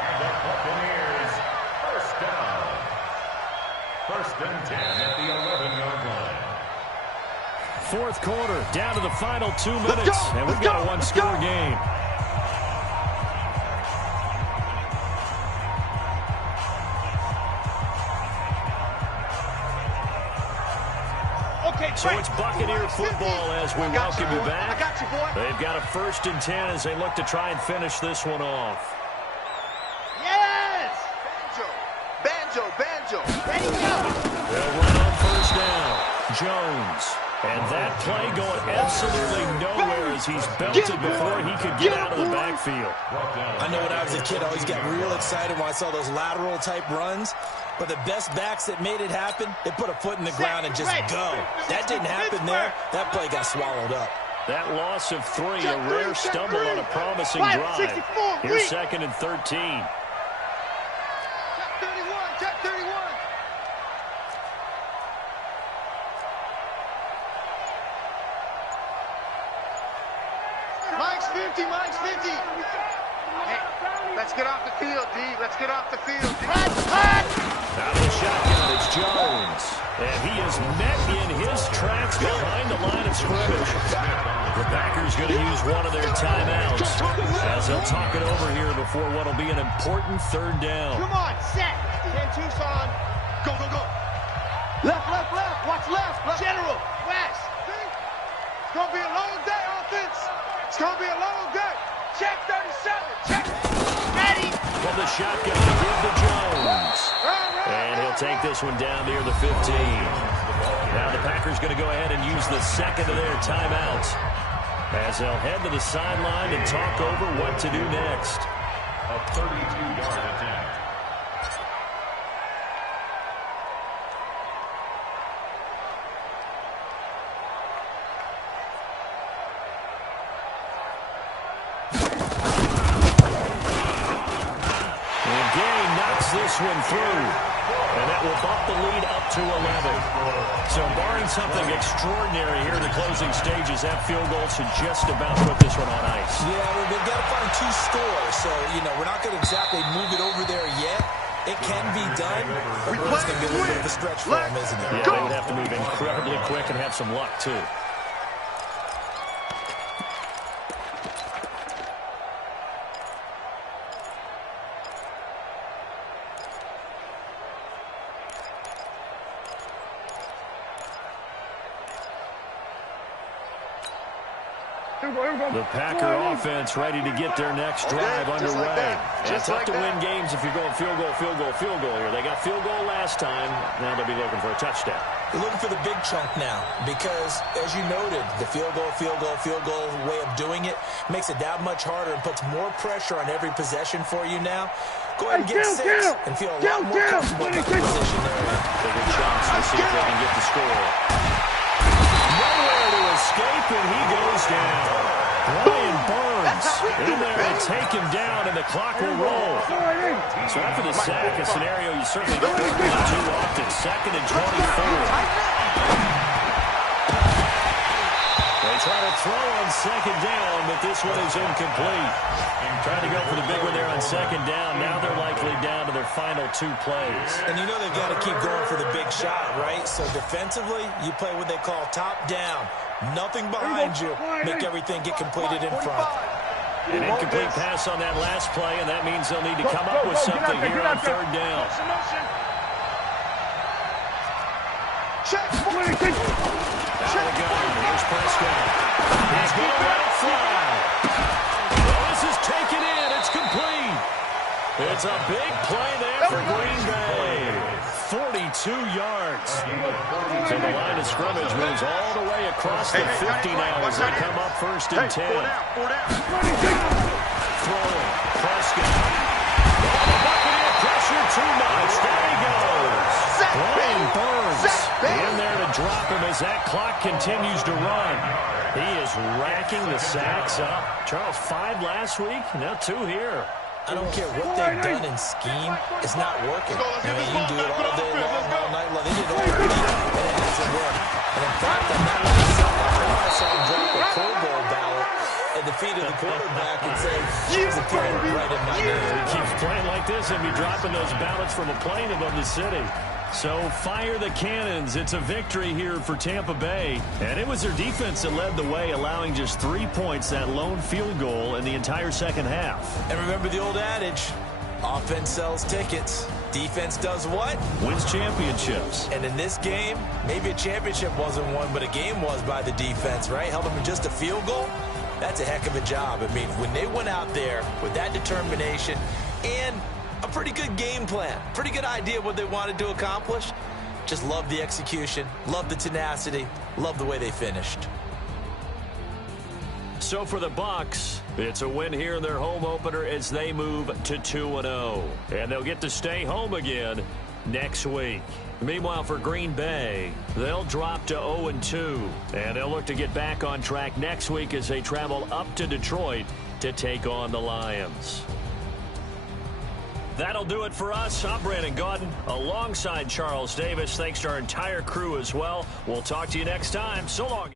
And the Buccaneers, first down. First and 10 at the 11-yard line. Fourth quarter, down to the final 2 minutes, and we've got a one-score game. So it's Buccaneer football as we welcome you back. They've got a first and 10 as they look to try and finish this one off. Yes! Banjo, banjo, banjo. Ready, go! They'll run on first down. Jones. And that play going absolutely nowhere as he's belted before he could get out of the backfield. I know when I was a kid, I always got real excited when I saw those lateral-type runs. But the best backs that made it happen, they put a foot in the ground and just go. That didn't happen there. That play got swallowed up. That loss of 3, a rare stumble on a promising drive. Here's second and 13. Check 31, check 31. Mike's 50, Mike's 50. Hey, let's get off the field, D. Let's get off the field, D. Out of the shotgun, it's Jones. And he is met in his tracks behind the line of scrimmage. The Packers going to use one of their timeouts as they'll talk it over here before what will be an important third down. Come on, set. 10 Tucson. Go, go, go. Left, left, left. Watch left. General. West. It's going to be a long day, offense. It's going to be a long day. Check 37. Check. Ready. From the shotgun, give to Jones. And he'll take this one down near the 15. Now the Packers going to go ahead and use the second of their timeouts as they'll head to the sideline and talk over what to do next. A 32-yard attempt. This one through, and that will bump the lead up to 11. So barring something extraordinary here in the closing stages, that field goal should just about put this one on ice. Yeah, we've got to find 2 scores, so, we're not going to exactly move it over there yet. It can be done, but it's going to be a little bit of a stretch for them, isn't it? Yeah, they would have to move incredibly quick and have some luck, too. The Packer offense ready to get their next drive underway. It's tough to win games if you're going field goal, field goal, field goal here. They got field goal last time. Now they'll be looking for a touchdown. They're looking for the big chunk now because, as you noted, the field goal way of doing it makes it that much harder and puts more pressure on every possession for you now. Go ahead and get 6 and feel a lot more comfortable in that position there. Bigger chance to see if they can get the score. Nowhere to escape, and he goes down. Brian Burns in there to take him down, and the clock will roll. So after the sack, a scenario you certainly don't work on too often. Second and 24. They try to throw on second down, but this one is incomplete. Trying to go for the big one there on second down. Now they're likely down to their final 2 plays. And they've got to keep going for the big shot, right? So defensively, you play what they call top down. Nothing behind you. Make everything get completed in front. An incomplete pass on that last play, and that means they'll need to come up with something here on third down. Check. Out of the gun. Here's Prescott. He's going to let it fly. Well, this is taken in. It's complete. It's a big play there for Green Bay. 42 yards. So the line of scrimmage moves all the way across the 50 now as they come up first and 10. Throwing. Prescott. Oh, the Buccaneer pressure too much. There he goes. Brian Burns in there to drop him as that clock continues to run. He is racking the sacks up. Charles, 5 last week, now 2 here. I don't care what they've done in scheme, it's not working. I mean, you can do it all day long, all night long. They did it all week, and it hasn't worked. And in fact, I'm not I saw him drop a Pro Bowl ballot at the feet of the quarterback and say, here's a kid right in my name. He keeps playing like this and be dropping those ballots from a plane above the city. So fire the cannons. It's a victory here for Tampa Bay. And it was their defense that led the way, allowing just 3 points, that lone field goal in the entire second half. And remember the old adage, offense sells tickets. Defense does what? Wins championships. And in this game, maybe a championship wasn't won, but a game was by the defense, right? Held them in just a field goal. That's a heck of a job. I mean, when they went out there with that determination and a pretty good game plan, pretty good idea what they wanted to accomplish. Just love the execution, love the tenacity, love the way they finished. So for the Bucs, it's a win here in their home opener as they move to 2-0. And they'll get to stay home again next week. Meanwhile, for Green Bay, they'll drop to 0-2. And they'll look to get back on track next week as they travel up to Detroit to take on the Lions. That'll do it for us. I'm Brandon Gaudin alongside Charles Davis. Thanks to our entire crew as well. We'll talk to you next time. So long.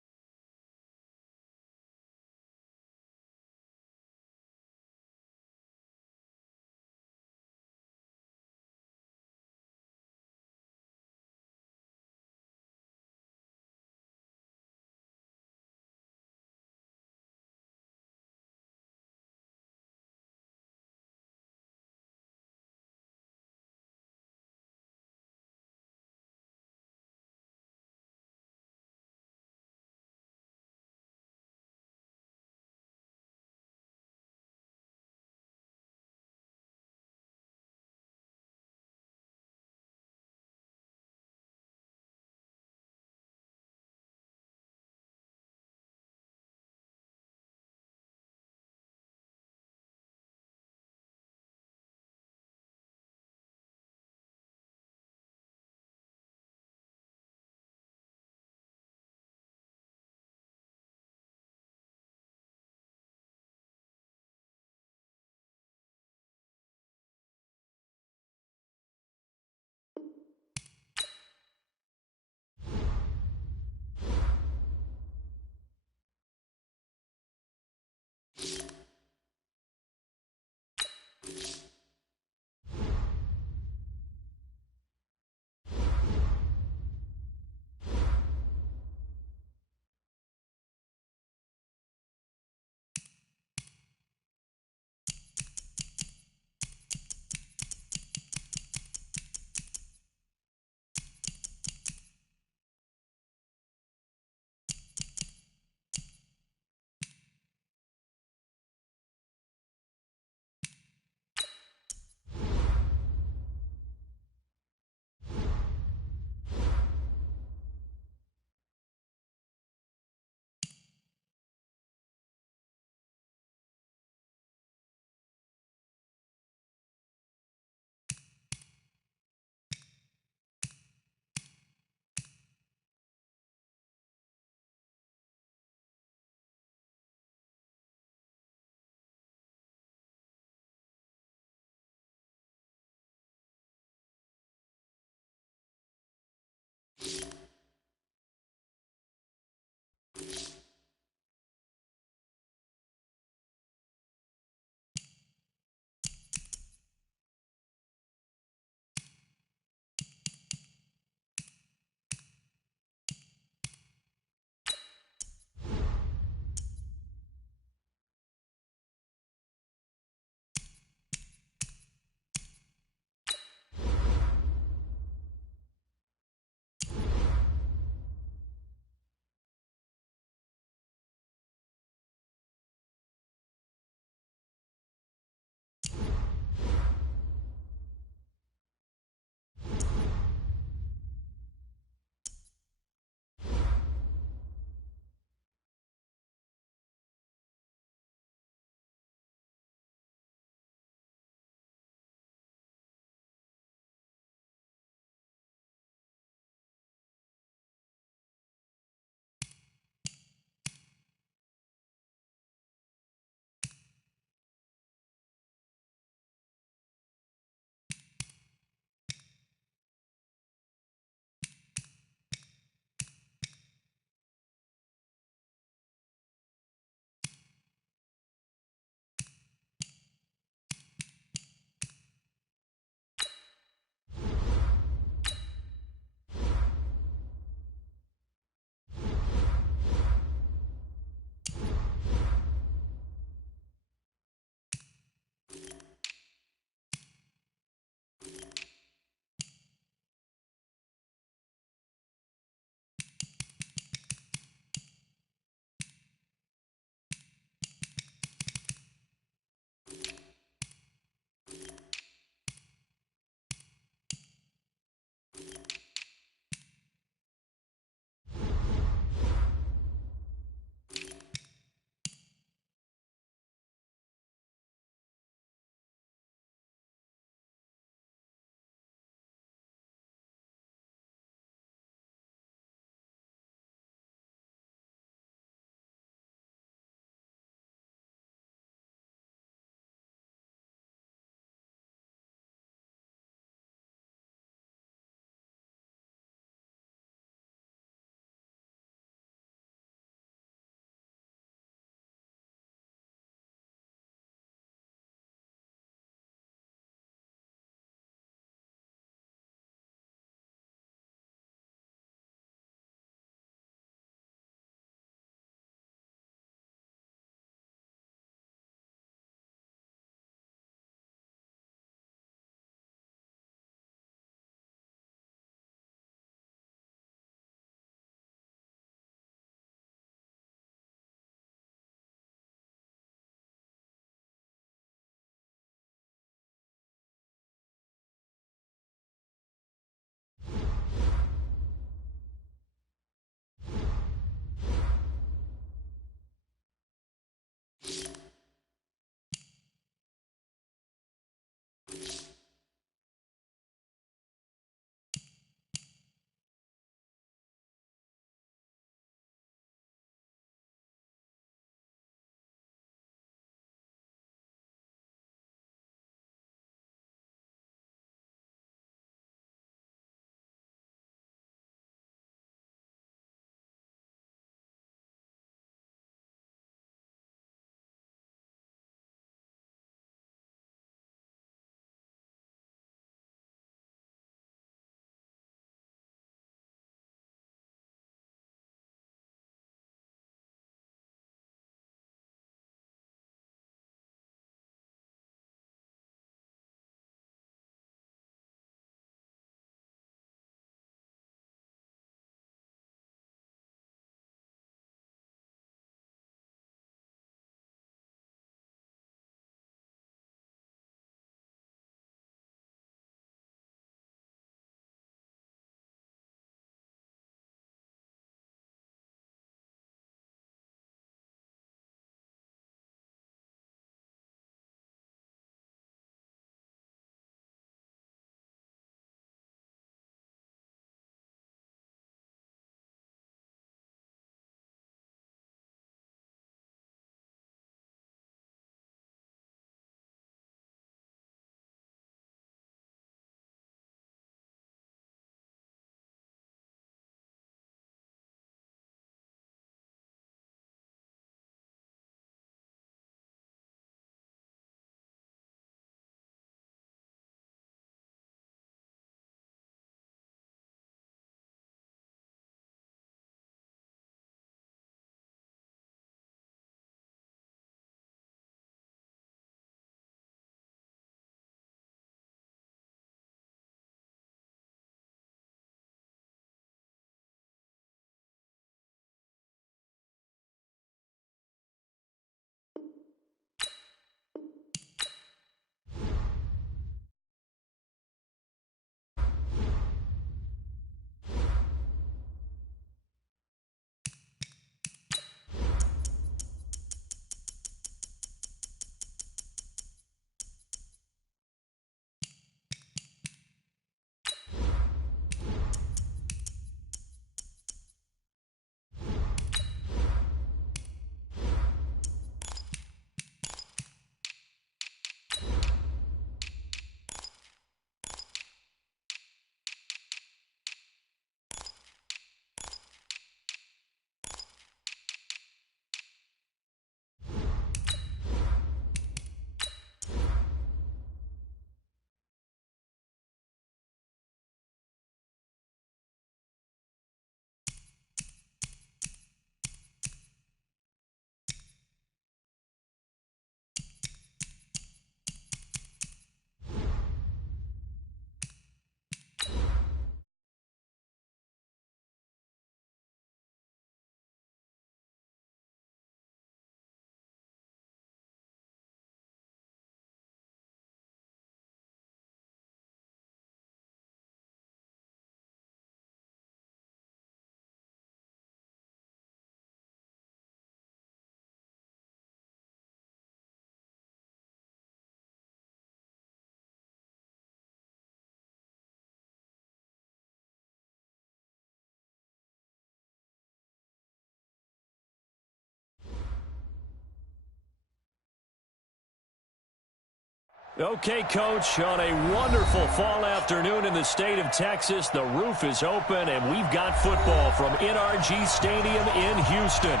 Okay, Coach, on a wonderful fall afternoon in the state of Texas, the roof is open, and we've got football from R2G Stadium in Houston.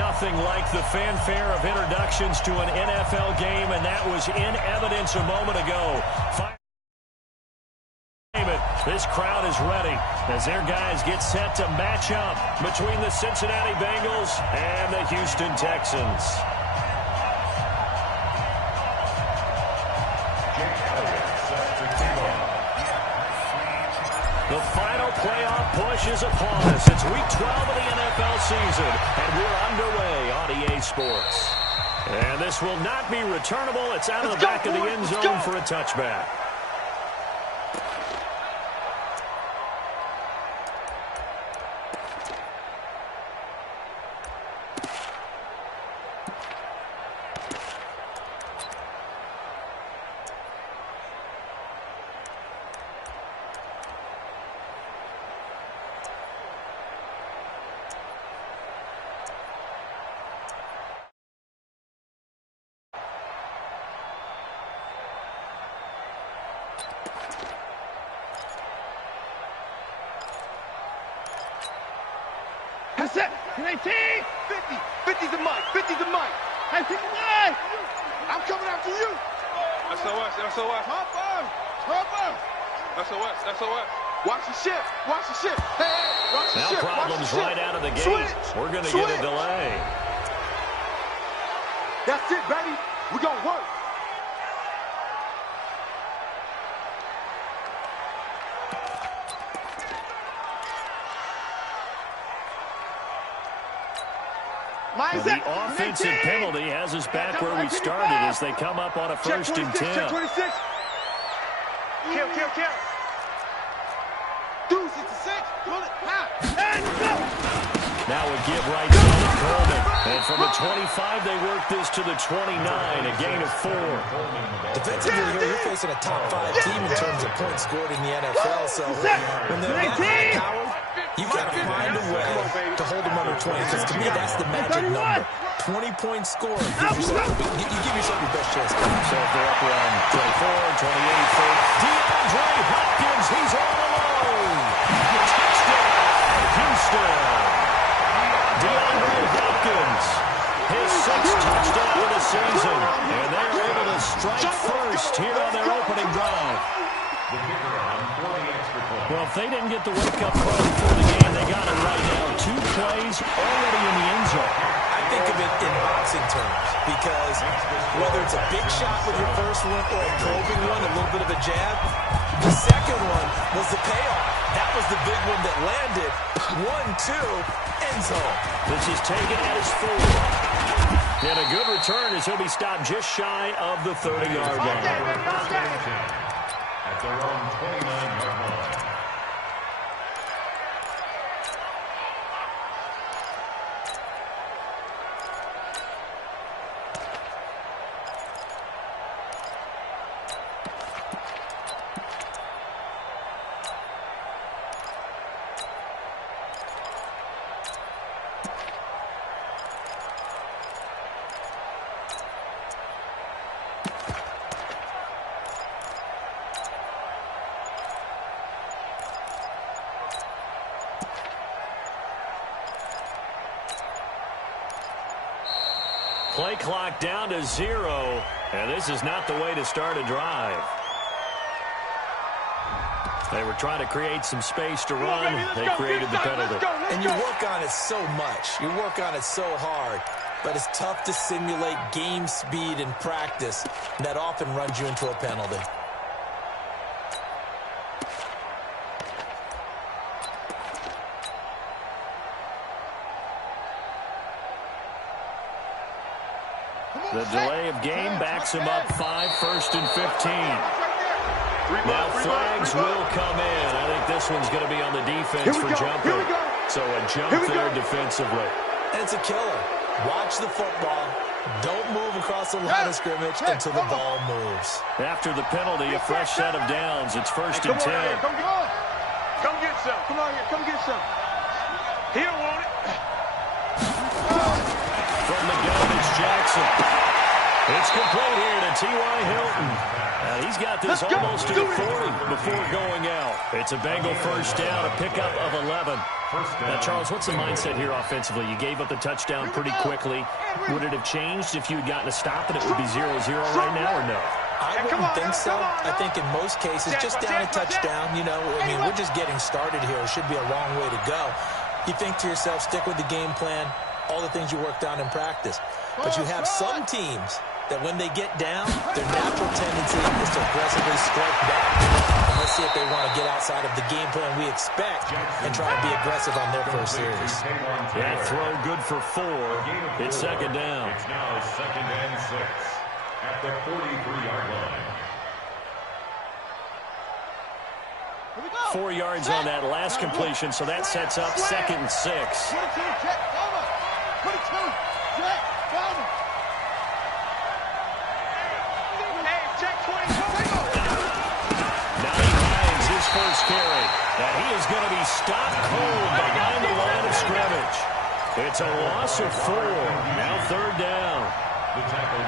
Nothing like the fanfare of introductions to an NFL game, and that was in evidence a moment ago. This crowd is ready as their guys get set to match up between the Cincinnati Bengals and the Houston Texans. The final playoff push is upon us. It's week 12 of the NFL season, and we're underway on EA Sports. And this will not be returnable. It's out of the back of the end zone for a touchback. That's it. 19. 50. 50's the mic. 50's the mic. Hey, 59. I'm coming after you. SOS. SOS. Hop on. Hop on. SOS. SOS. Watch the ship. Watch the ship. Hey, watch the now ship. problems right out of the gate. Switch. We're going to get a delay. That's it, baby. We're going to work. Well, the offensive penalty has us back where we started as they come up on a first and 10. Check 26. Kill. Deuce, it's a 6. Pull it. And go. Now a give right side to Coleman. And from the 25, they work this to the 29, a gain of 4. Defensively here, you're facing a top 5 team in terms of points scored in the NFL. So when they're that high powered, you've got to find a way to hold them under 20. Because to me, that's the magic number. 20 points scored. You give yourself your best chance. So if they're up around 24, 28 for DeAndre Hopkins. He's all alone. Touchdown, Houston. DeAndre Hopkins, his 6th touchdown of the season. And they're able to strike first here on their opening drive. Well, if they didn't get the wake-up call before the game, they got it right now. 2 plays already in the end zone. I think of it in boxing terms because whether it's a big shot with your first one or a probing one, a little bit of a jab, the second one was the payoff. That was the big one that landed. 1-2, end zone. This is taken at his 4. And a good return as he'll be stopped just shy of the 30-yard line. At their own 29-yard line. Play clock down to 0, and this is not the way to start a drive. They were trying to create some space to run. They created the penalty. And you work on it so much. You work on it so hard. But it's tough to simulate game speed in practice. That often runs you into a penalty. The delay of game backs him up 5, 1st and 15. Now flags will come in. I think this one's going to be on the defense for jumping. So a jump there defensively. And it's a killer. Watch the football. Don't move across the line of scrimmage until the ball moves. After the penalty, a fresh set of downs. It's 1st and 10. Come get some. Come on here. Come get some. He don't want it. From the gun, it's Jackson. It's complete here to T.Y. Hilton. He's got this almost to the 40 before going out. It's a Bengal first down, a pickup of 11. Now, Charles, what's the mindset here offensively? You gave up the touchdown pretty quickly. Would it have changed if you had gotten a stop and it would be 0-0 right now, or no? I wouldn't think so. I think in most cases, just down a touchdown, you know, I mean, we're just getting started here. It should be a long way to go. You think to yourself, stick with the game plan, all the things you worked on in practice. But you have some teams that when they get down, their natural tendency is to aggressively strike back. And let's see if they want to get outside of the game plan we expect and try to be aggressive on their first series. That throw good for 4. It's second down. It's now 2nd and 6 at the 43-yard line. 4 yards on that last completion, so that sets up 2nd and 6. 22, check, cover. First carry, and he is going to be stopped cold behind the line of scrimmage. It's a loss of 4. Now 3rd down.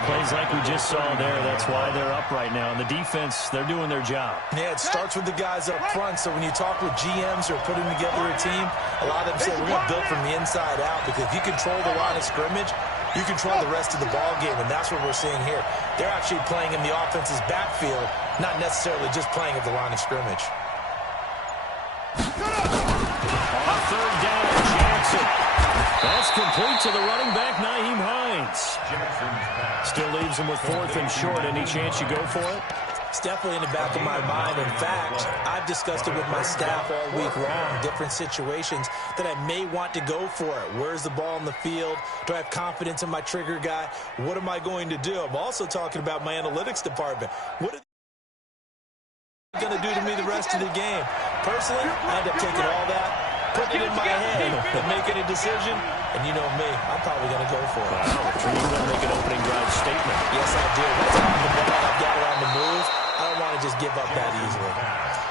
Plays like we just saw there. That's why they're up right now. And the defense, they're doing their job. Yeah, it starts with the guys up front. So when you talk with GMs who are putting together a team, a lot of them say we're going to build from the inside out, because if you control the line of scrimmage, you control the rest of the ball game, and that's what we're seeing here. They're actually playing in the offense's backfield, not necessarily just playing at the line of scrimmage. On 3rd down, Jackson. That's complete to the running back, Nyheim Hines. Still leaves him with 4th and short. Any chance you go for it? It's definitely in the back of my mind. In fact, I've discussed it with my staff all week long, different situations that I may want to go for it. Where's the ball in the field? Do I have confidence in my trigger guy? What am I going to do? I'm also talking about my analytics department. What are they going to do to me the rest of the game? Personally, I end up taking all that, putting it in my head, and making a decision. And you know me, I'm probably going to go for it. Wow, you're going to make an opening drive statement. Yes, I do. Once I have the ball, I've got it on the move. I don't want to just give up that easily.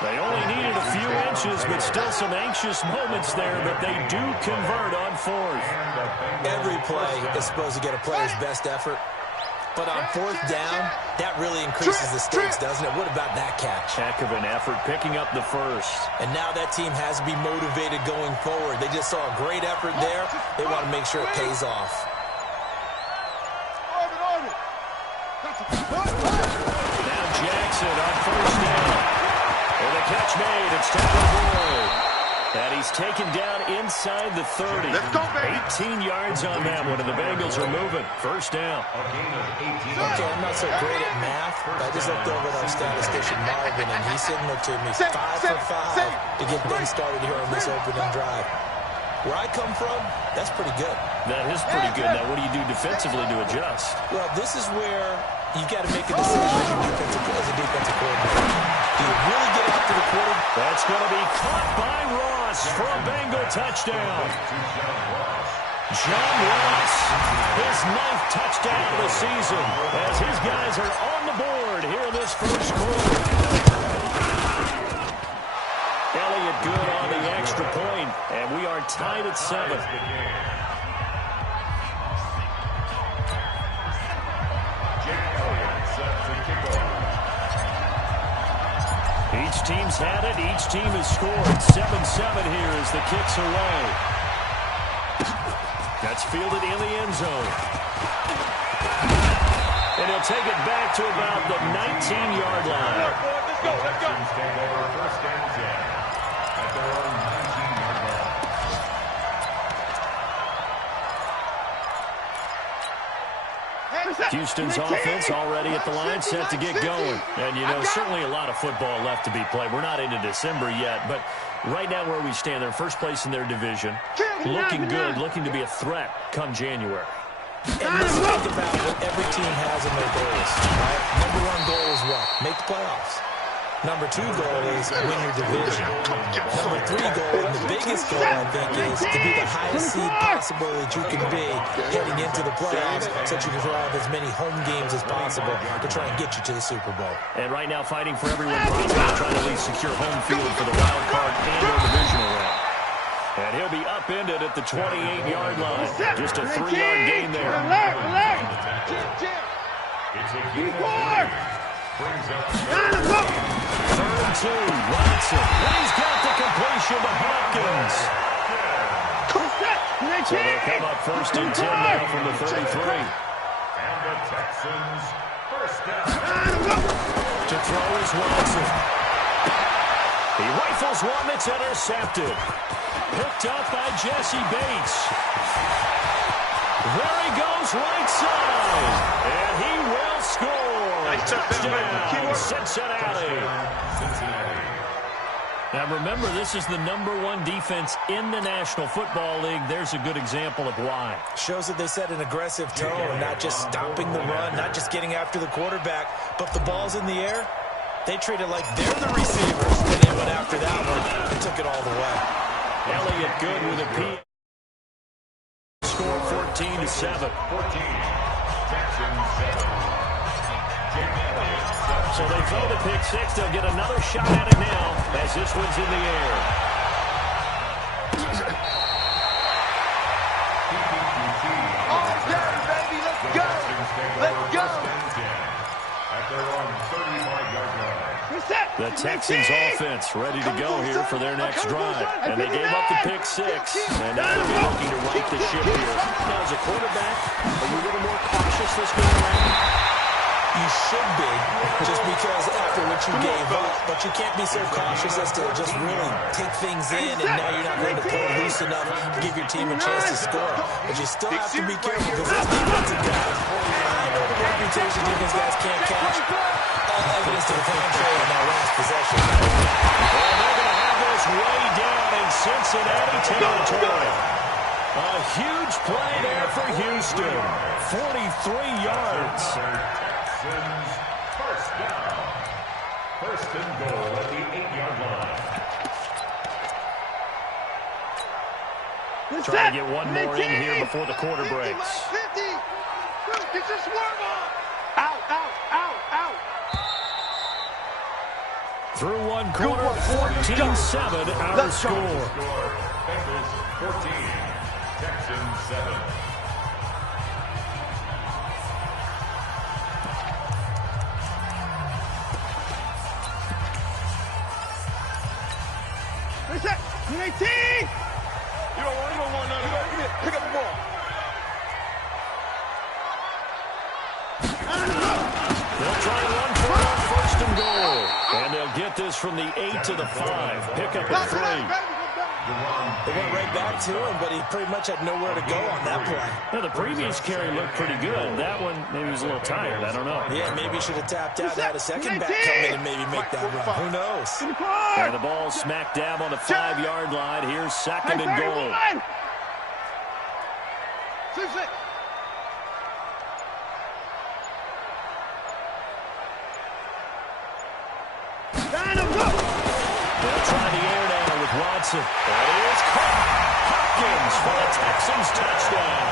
They only needed a few inches, but still some anxious moments there, but they do convert on 4th. Every play is supposed to get a player's best effort. But on 4th down, that really increases the stakes, doesn't it? What about that catch? Heck of an effort, picking up the first. And now that team has to be motivated going forward. They just saw a great effort there. They want to make sure it pays off. Now Jackson on 1st down. And the catch made. It's Tyler Boyd. And he's taken down inside the 30. Let's go, baby. 18 yards on that one, and the Bengals are moving. First down. Okay, I'm not so great at math, but I just looked over at our statistician, Marvin, and he signaled to me 5 for 5 to get things started here on this opening drive. Where I come from, that's pretty good. That is pretty good. Now, what do you do defensively to adjust? Well, this is where you've got to make a decision as a defensive coordinator. Do you really get after the quarterback? That's going to be caught by Ross for a Bengal touchdown. John Ross, his 9th touchdown of the season, as his guys are on the board here in this first quarter. Elliott good on the extra point, and we are tied at 7. Each team's had it. Each team has scored. 7-7 here as the kick's away. That's fielded in the end zone. And he'll take it back to about the 19-yard line. Let's go, let's go. Take over 1st and 10 at their own 19-yard line. Houston's offense already at the line, set to get going. And, you know, certainly a lot of football left to be played. We're not into December yet, but right now where we stand, they're first place in their division. Looking good, looking to be a threat come January. And let's think about what every team has in their goals, right? Number 1 goal is what? Make the playoffs. Number 2 goal is win your division. Number 3 goal, and the biggest goal, I think, is to be the highest seed possible that you can be heading into the playoffs so that you can have as many home games as possible to try and get you to the Super Bowl. And right now fighting for everyone possible, trying to at least secure home field for the wild card and or divisional round. And he'll be upended at the 28-yard line. Just a 3-yard gain there. Relax. It's a game of three. Brings up 3rd and 2. Watson. And he's got the completion to Hopkins. So they'll come up 1st and 10 now from the 33. And the Texans first down. To throw is Watson. He rifles one that's intercepted. Picked up by Jesse Bates. There he goes right side. And he will score. Touchdown, Cincinnati. Now remember, this is the #1 defense in the National Football League. There's a good example of why. Shows that they set an aggressive tone, not just stopping the run, not just getting after the quarterback, but if the ball's in the air, they treat it like they're the receivers, and they went after that one and took it all the way. Elliott good with a P. Score 14-7. 14. Texans 7. So they throw the pick six. They'll get another shot at it now as this one's in the air. Okay, baby, let's go. Let's go. At their own 35-yard line. The Texans offense ready to go here for their next drive. And they gave up the pick six. And now they're looking to right the ship here. Now as a quarterback, are you a little more cautious this go around? You should be, just because after what you gave up, but you can't be so cautious as to just really take things in, and now you're not going to play loose enough to give your team a chance to score. But you still have to be careful because those defensive guys, I know the reputation defense guys can't catch. All evidence to the contrary in that last possession. Well, they're going to have this way down in Cincinnati territory. A huge play there for Houston. 43 yards. Texans first down. 1st and goal at the 8-yard line. Trying to get one more in here before the quarter breaks. 50. Get your swerve on. Out, out, out, out. Through one quarter, 14-7 our score. Bengals 14. Texans 7. Reset. 18. You don't want none of that. Pick up the ball. They'll try and run for it on 1st and goal. And they'll get this from the 8 to the 5. Pick up at 3. They went right back to him, but he pretty much had nowhere to go on that play. Now, the previous carry looked pretty good. That one, maybe he was a little tired. I don't know. Yeah, maybe he should have tapped out, had a second back come in and maybe make that run. Who knows? And the ball smack dab on the 5-yard line. Here's 2nd and goal. They'll try the air now with Watson. That is caught. Hopkins for the Texans touchdown.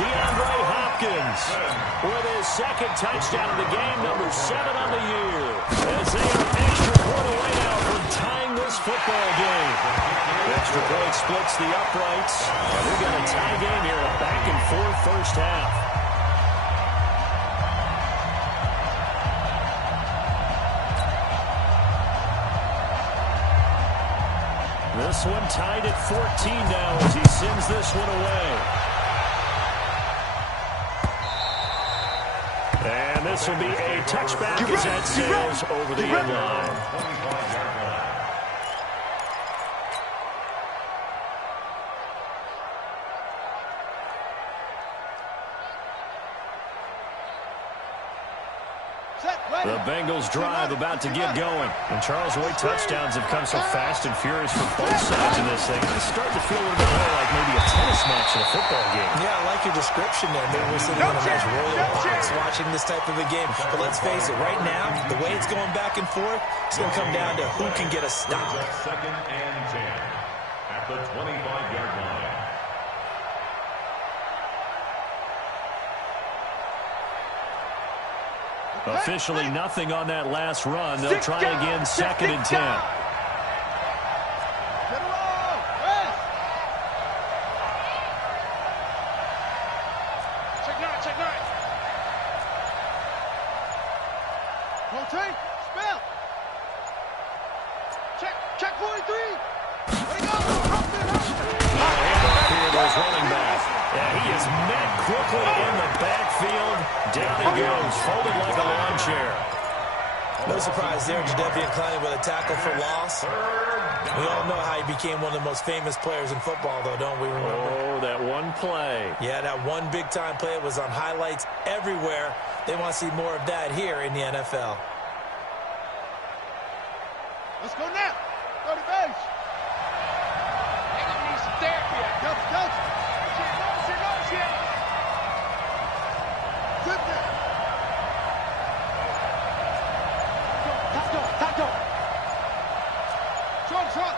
DeAndre Hopkins with his 2nd touchdown of the game, number 7 on the year. As they are extra point away now from tying this football game. Extra point splits the uprights. And we've got a tie game here, a back-and-forth first half. This one tied at 14 now as he sends this one away. And this will be a touchback as that sails over the end line. The Bengals drive about to get going. And Charles, the way touchdowns have come so fast and furious for both sides in this thing, it's starting to feel a little bit more like maybe a tennis match in a football game. Yeah, I like your description there. Maybe we're sitting on a nice royal box watching this type of a game. But let's face it, right now, the way it's going back and forth, it's going to come down to who can get a stop. 2nd and 10 at the 25-yard line. Officially nothing on that last run. They'll try again, 2nd and 10. Check 9. Check 43. Running back. Yeah, he is met quickly in the backfield. Down he goes, folded like a lawn chair. No surprise there, Jadeveon Clowney with a tackle for loss. We all know how he became one of the most famous players in football, though, don't we remember? Oh, that one play. Yeah, that one big-time play was on highlights everywhere. They want to see more of that here in the NFL. Let's go now. Go to base. They're going to need some therapy. Go. Flip that. Top dog. Short.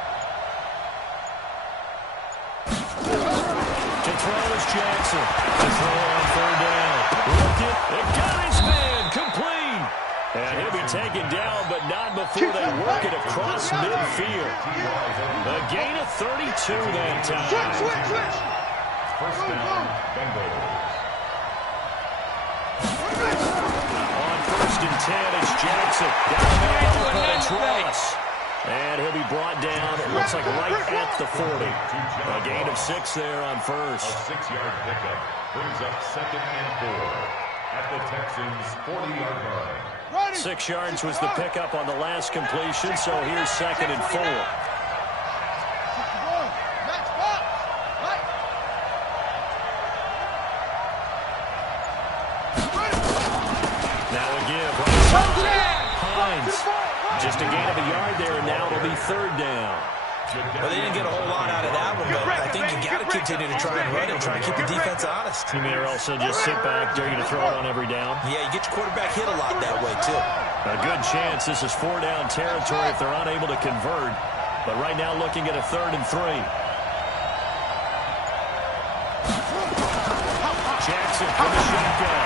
To throw is Jackson. To throw on third down. Look it got his man. Complete. And he'll be taken down, but not before they work it across midfield. A gain of 32 that time. Switch. First down, Bengals. On first and 10, it's Jackson. Down the middle, it's Ross. And he'll be brought down, it looks like right at the 40. A gain of 6 there on first. A 6-yard pickup brings up 2nd and 4 at the Texans' 40-yard line. 6 yards was the pickup on the last completion, so here's 2nd and 4. Now a give. Hines. Just a gain of a yard there, and now it'll be third down. Well, they didn't get a whole lot out of that one, but I think you got to continue to try and run and try and keep the defense honest. You may also just sit back, dare you to throw it on every down. Yeah, you get your quarterback hit a lot that way, too. A good chance this is 4-down territory if they're unable to convert. But right now looking at a 3rd and 3. Jackson from the shotgun.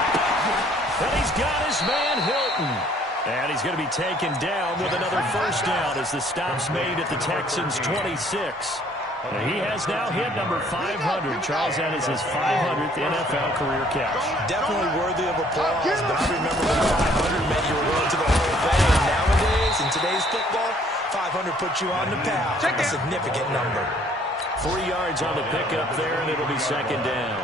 And he's got his man Hilton. And he's going to be taken down with another first down as the stop's made at the Texans' 26. And he has now hit number 500. Charles, that is his 500th NFL career catch. Definitely worthy of applause, but I remember when 500 meant you were going to the Hall of Fame. Nowadays, in today's football, 500 puts you on the path. A significant number. 3 yards on the pickup there, and it'll be 2nd down.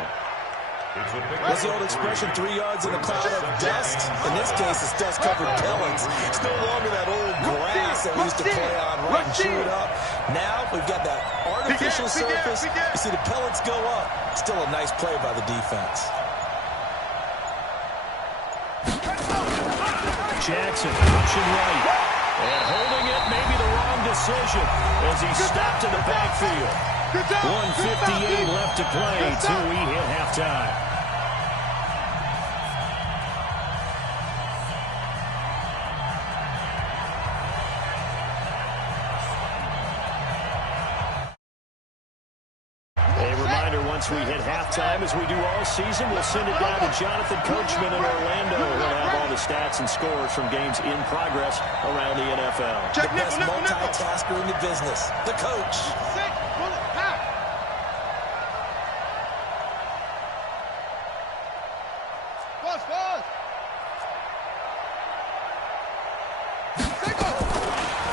What's the old expression, 3 yards in a cloud of dust? In this case, it's dust-covered pellets. It's no longer that old grass that we used to play on, right, and chew it up. Now, we've got that artificial surface. You see the pellets go up. Still a nice play by the defense. Jackson, option right. And holding it, maybe the wrong decision as he stopped in the backfield. 1:58 left to play till we hit halftime. Once we hit halftime, as we do all season, we'll send it down to Jonathan Coachman in Orlando. He'll have all the stats and scores from games in progress around the NFL. The best multitasker in the business, the coach.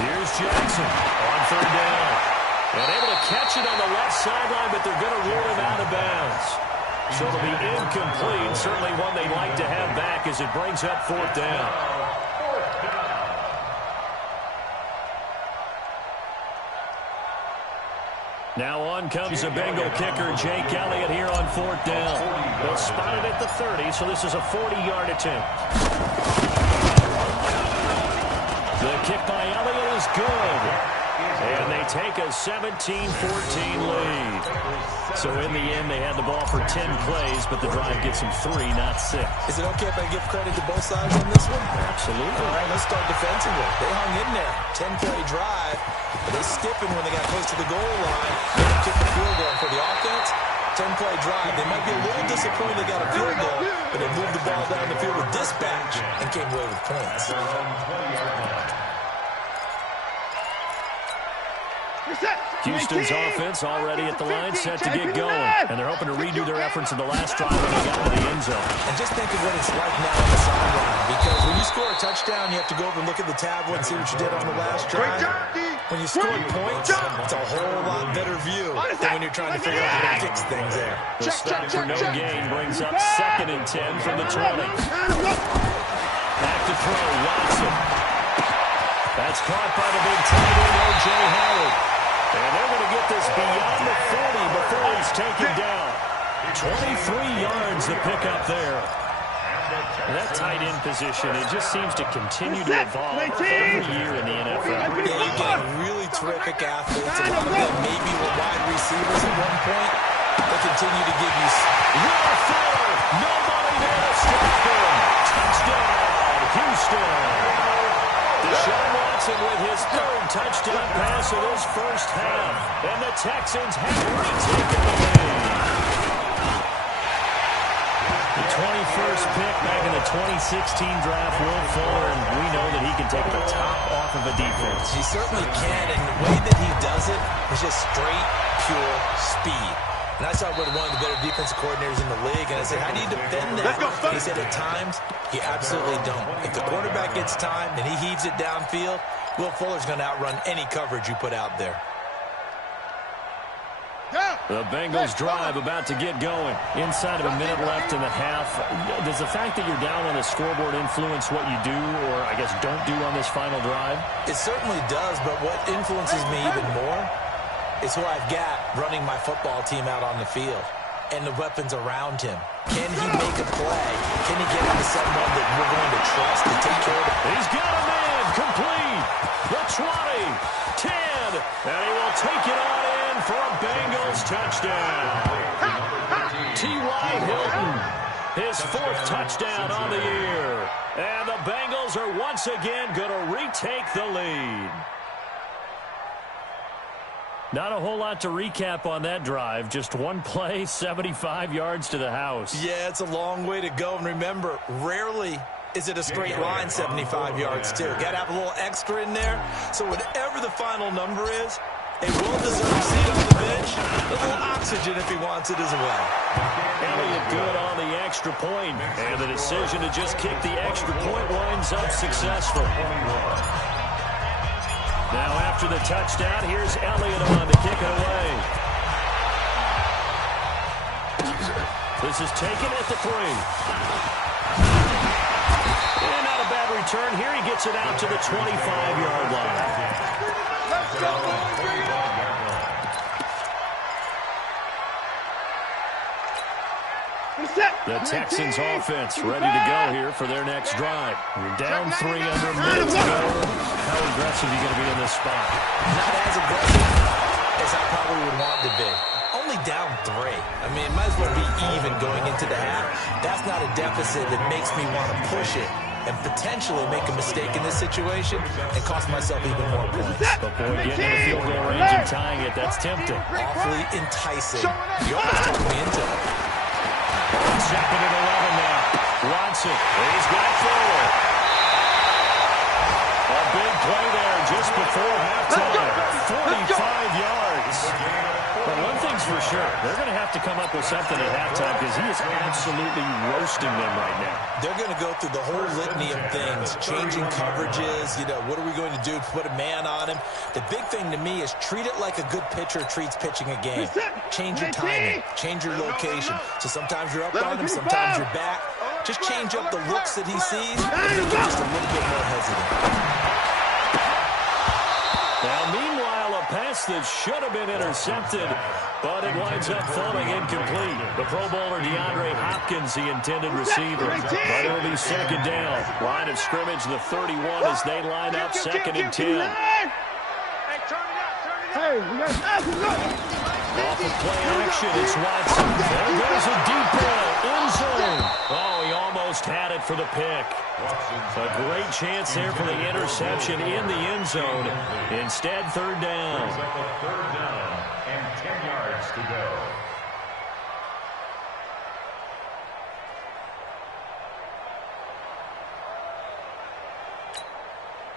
Here's Jackson on 3rd down. And able to catch it on the left sideline, but they're going to rule him out of bounds. So it'll be incomplete. Certainly one they'd like to have back as it brings up 4th down. Now on comes the Bengal kicker, Jake Elliott, here on 4th down. They'll spot it at the 30, so this is a 40-yard attempt. The kick by Elliott is good. And they take a 17-14 lead. So in the end, they had the ball for 10 plays, but the drive gets them 3, not 6. Is it okay if I give credit to both sides on this one? Absolutely. All right, let's start defensively. They hung in there. 10-play drive. They stiffened when they got close to the goal line. They kicked the field goal for the offense. 10-play drive. They might be a little disappointed they got a field goal, but they moved the ball down the field with dispatch and came away with points. Houston's offense already at the line, set to get going. And they're hoping to redo their efforts in the last drive when they got to the end zone. And just think of what it's like now on the sideline, because when you score a a touchdown, you have to go over and look at the tablet and see what you did on the last drive. When you scored points, it's a whole lot better view than when you're trying to figure out how to fix things there. The stop for no gain brings up 2nd and 10 from the 20. Back to throw, Watson. That's caught by the big tight end, R.J. Howard. And they're going to get this beyond the 40 before he's taken down. 23 yards the pickup there. That tight end position, it just seems to continue to evolve every year in the NFL. Yeah, you're getting really terrific athletes. A lot of them maybe were wide receivers at one point. They continue to give you... Will Fuller, nobody there to stop him. Touchdown, Houston. Deshaun Watson with his 3rd touchdown pass of this first half. And the Texans have retaken the lead. The 21st pick back in the 2016 draft, Will Fuller, and we know that he can take the top off of a defense. He certainly can, and the way that he does it is just straight, pure speed. And I saw with one of the better defensive coordinators in the league, and I said, how do you defend that? He said, at times, you absolutely don't. If the quarterback gets time and he heaves it downfield, Will Fuller's going to outrun any coverage you put out there. The Bengals drive about to get going. Inside of a minute left in the half. Does the fact that you're down on the scoreboard influence what you do, or I guess don't do on this final drive? It certainly does, but what influences me even more is who I've got running my football team out on the field and the weapons around him. Can he make a play? Can he get into someone that we're going to trust to take care of it? He's got a man complete. The 20, 10, and he will take it on in for a Bengals touchdown. T.Y. Hilton, his 4th touchdown on the year. And the Bengals are once again going to retake the lead. Not a whole lot to recap on that drive. Just one play, 75 yards to the house. Yeah, it's a long way to go. And remember, rarely is it a straight line 75 yards, too. Got to have a little extra in there. So whatever the final number is, a well-deserved seat on the bench, a little oxygen if he wants it as well. Elliott good on the extra point, and the decision to just kick the extra point winds up successful. Now after the touchdown, here's Elliott on to kick it away. This is taken at the 3. And not a bad return. Here he gets it out to the 25-yard line. Let's go, boys. Bring it on. The Texans offense ready to go here for their next drive. We're down 3 under a minute to go. How aggressive are you going to be in this spot? Not as aggressive as I probably would want to be. Only down 3. I mean, it might as well be even going into the half. That's not a deficit that makes me want to push it and potentially make a mistake in this situation and cost myself even more points. But boy, getting in the field goal range and tying it, that's tempting. Awfully enticing. You almost talked me into it. 2nd and 11 now. Watson, he's got forward. A big play there just before halftime. 45 yards. But one thing's for sure, they're going to have to come up with something at halftime because he is absolutely roasting them right now. They're going to go through the whole litany of things, changing coverages, what are we going to do to put a man on him? The big thing to me is treat it like a good pitcher treats pitching a game. Change your timing, change your location. So sometimes you're up on him, sometimes you're back. Just change up the looks that he sees and make him just a little bit more hesitant. Now, meanwhile, a pass that should have been intercepted, but it winds up falling incomplete. The Pro Bowler DeAndre Hopkins, the intended receiver. But it'll be 2nd down. Line of scrimmage, the 31 as they line up 2nd and 10. Hey, turn it out, turn it out. Hey, we got Off of play action, it's Watson. There goes a deep ball, end zone. Oh, he almost had it for the pick. A great chance there for the interception in the end zone. Instead, 3rd down. 3rd down and 10 yards to go.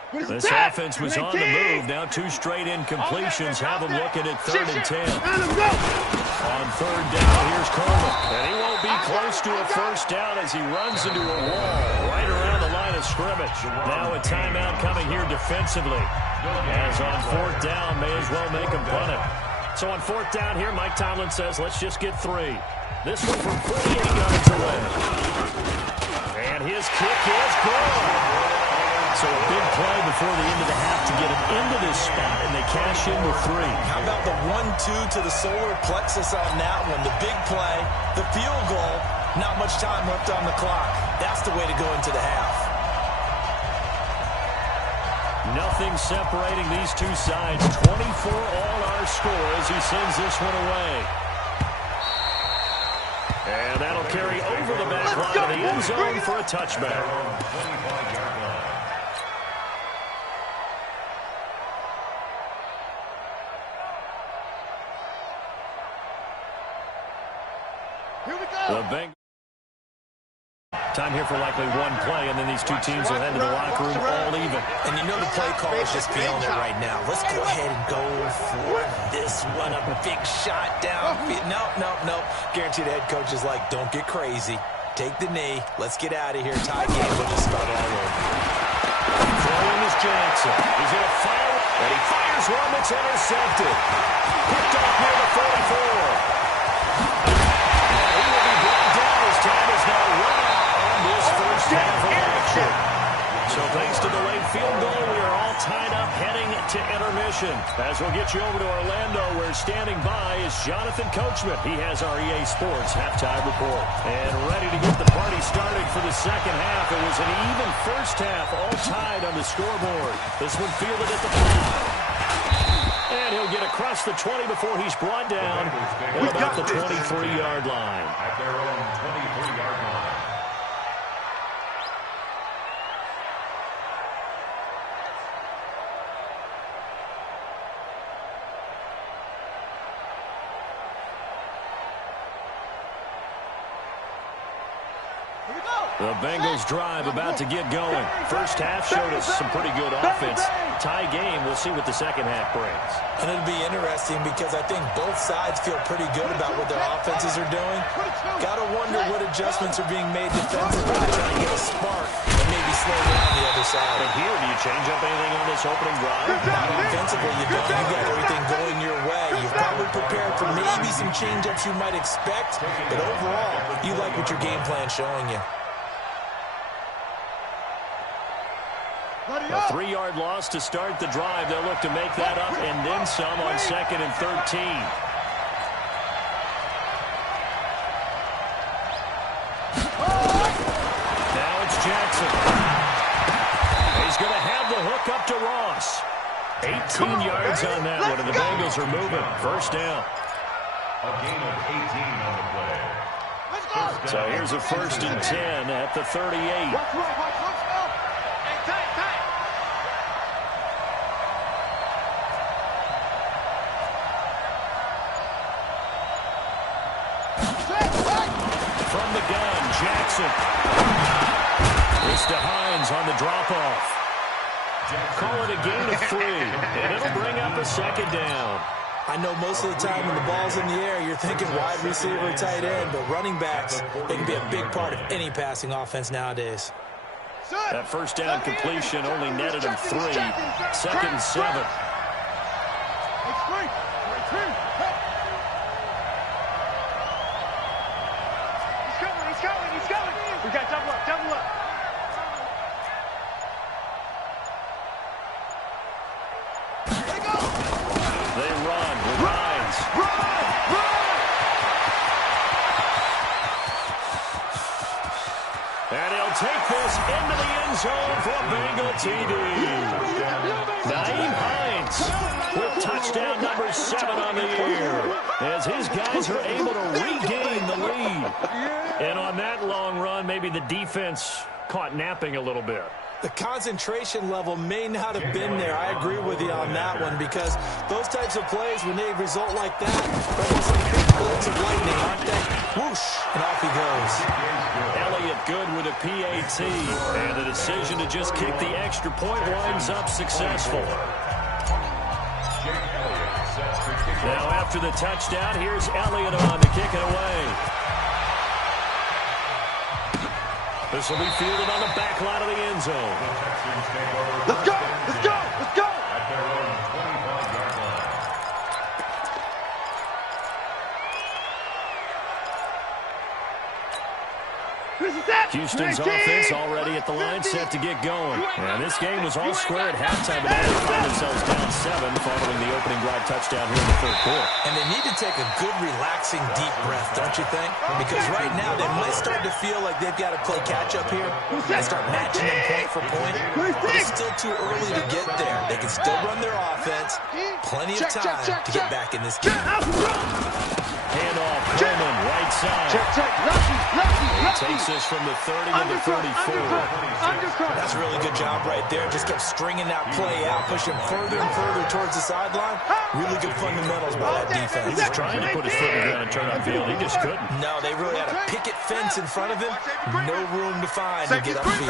This offense was on the move. Now 2 straight incompletions have them looking at 3rd and 10. On 3rd down, here's Coleman. And he won't be close to a first down as he runs into a wall right around the line of scrimmage. scrimmage. Now a timeout coming here defensively. As on fourth down, may as well make them punt it. So on fourth down here, Mike Tomlin says, let's just get 3. This one from 48 yards away. And his kick is good. So a big play before the end of the half to get him into this spot, and they cash in with 3. How about the 1-2 to the solar plexus on that one? The big play, the field goal, not much time left on the clock. That's the way to go into the half. Nothing separating these two sides. 24 all our score as he sends this one away. And that'll carry over the back line of the end zone for a touchback. The Bengals. Time here for likely one play, and then these two teams will head to the locker room all even. And you know the play call is just feeling it right now. Let's go ahead and go for this one. A big shot down. No. Guaranteed the head coach is like, don't get crazy. Take the knee. Let's get out of here. Tie game. We'll just start all over. Throwing is Jackson. He's going to fire, and he fires one that's intercepted. Picked off near the 44. Time is now run out on this first half of action. So thanks to the late field goal, we are all tied up heading to intermission. As we'll get you over to Orlando, where standing by is Jonathan Coachman. He has our EA Sports halftime report. And ready to get the party started for the second half. It was an even first half, all tied on the scoreboard. This one fielded at the 5. And he'll get across the 20 before he's brought down at about the 23-yard line. At their own 23-yard line. The Bengals drive about to get going. First half showed us some pretty good offense. Tie game, we'll see what the second half brings. And it'll be interesting because I think both sides feel pretty good about what their offenses are doing. Got to wonder what adjustments are being made defensively to try to get a spark and maybe slow down the other side. And here, do you change up anything on this opening drive? Offensively, you don't. You got everything going your way. You've probably prepared for maybe some change-ups you might expect, but overall, you like what your game plan's showing you. A 3-yard loss to start the drive. They'll look to make that up and then some on 2nd and 13. Now it's Jackson. He's going to have the hook up to Ross. 18 yards on that one, and the Bengals are moving. First down. A gain of 18 on the play. So here's a 1st and 10 at the 38. From the gun, Jackson. It's to Hines on the drop-off. Call it a gain of 3, and it'll bring up a 2nd down. I know most of the time when the ball's in the air, you're thinking wide receiver, tight end, but running backs, they can be a big part of any passing offense nowadays. That first down completion only netted him 3. 2nd and 7. He's coming. We got double up. They run with Hines. And he'll take this into the end zone for a Bengal TD. Nyheim Hines with touchdown number 7 on the year as his guys are able to regain the lead. And on that long run, maybe the defense caught napping a little bit. The concentration level may not have been there. I agree with you on that one because those types of plays, when they result like that, they're almost like big bolts of lightning, aren't they? Whoosh, and off he goes. Elliott good with a PAT, and the decision to just kick the extra point winds up successful. Now after the touchdown, here's Elliott on to kick it away. This will be fielded on the back line of the end end zone. Let's go! Let's go! Let's go! At their own 25-yard line. Houston's offense already at the line, set to get going. And this game was all square at halftime, but now they find themselves down 7 following the opening drive touchdown here in the third quarter. And they need to take a good, relaxing, deep breath, don't you think? Because right now they might start to feel like they've got to play catch-up here and start matching them point for point. But it's still too early to get there. They can still run their offense. Plenty of time to get back in this game. Handoff, Coleman, right side. He takes this from the 30 to the 34. That's a really good job right there. Just kept stringing that play out, pushing further and further towards the sideline. Really good fundamentals by that defense. He was trying to put his foot in the ground and turn upfield. He just couldn't. No, they really had a picket fence in front of him. No room to find to get upfield.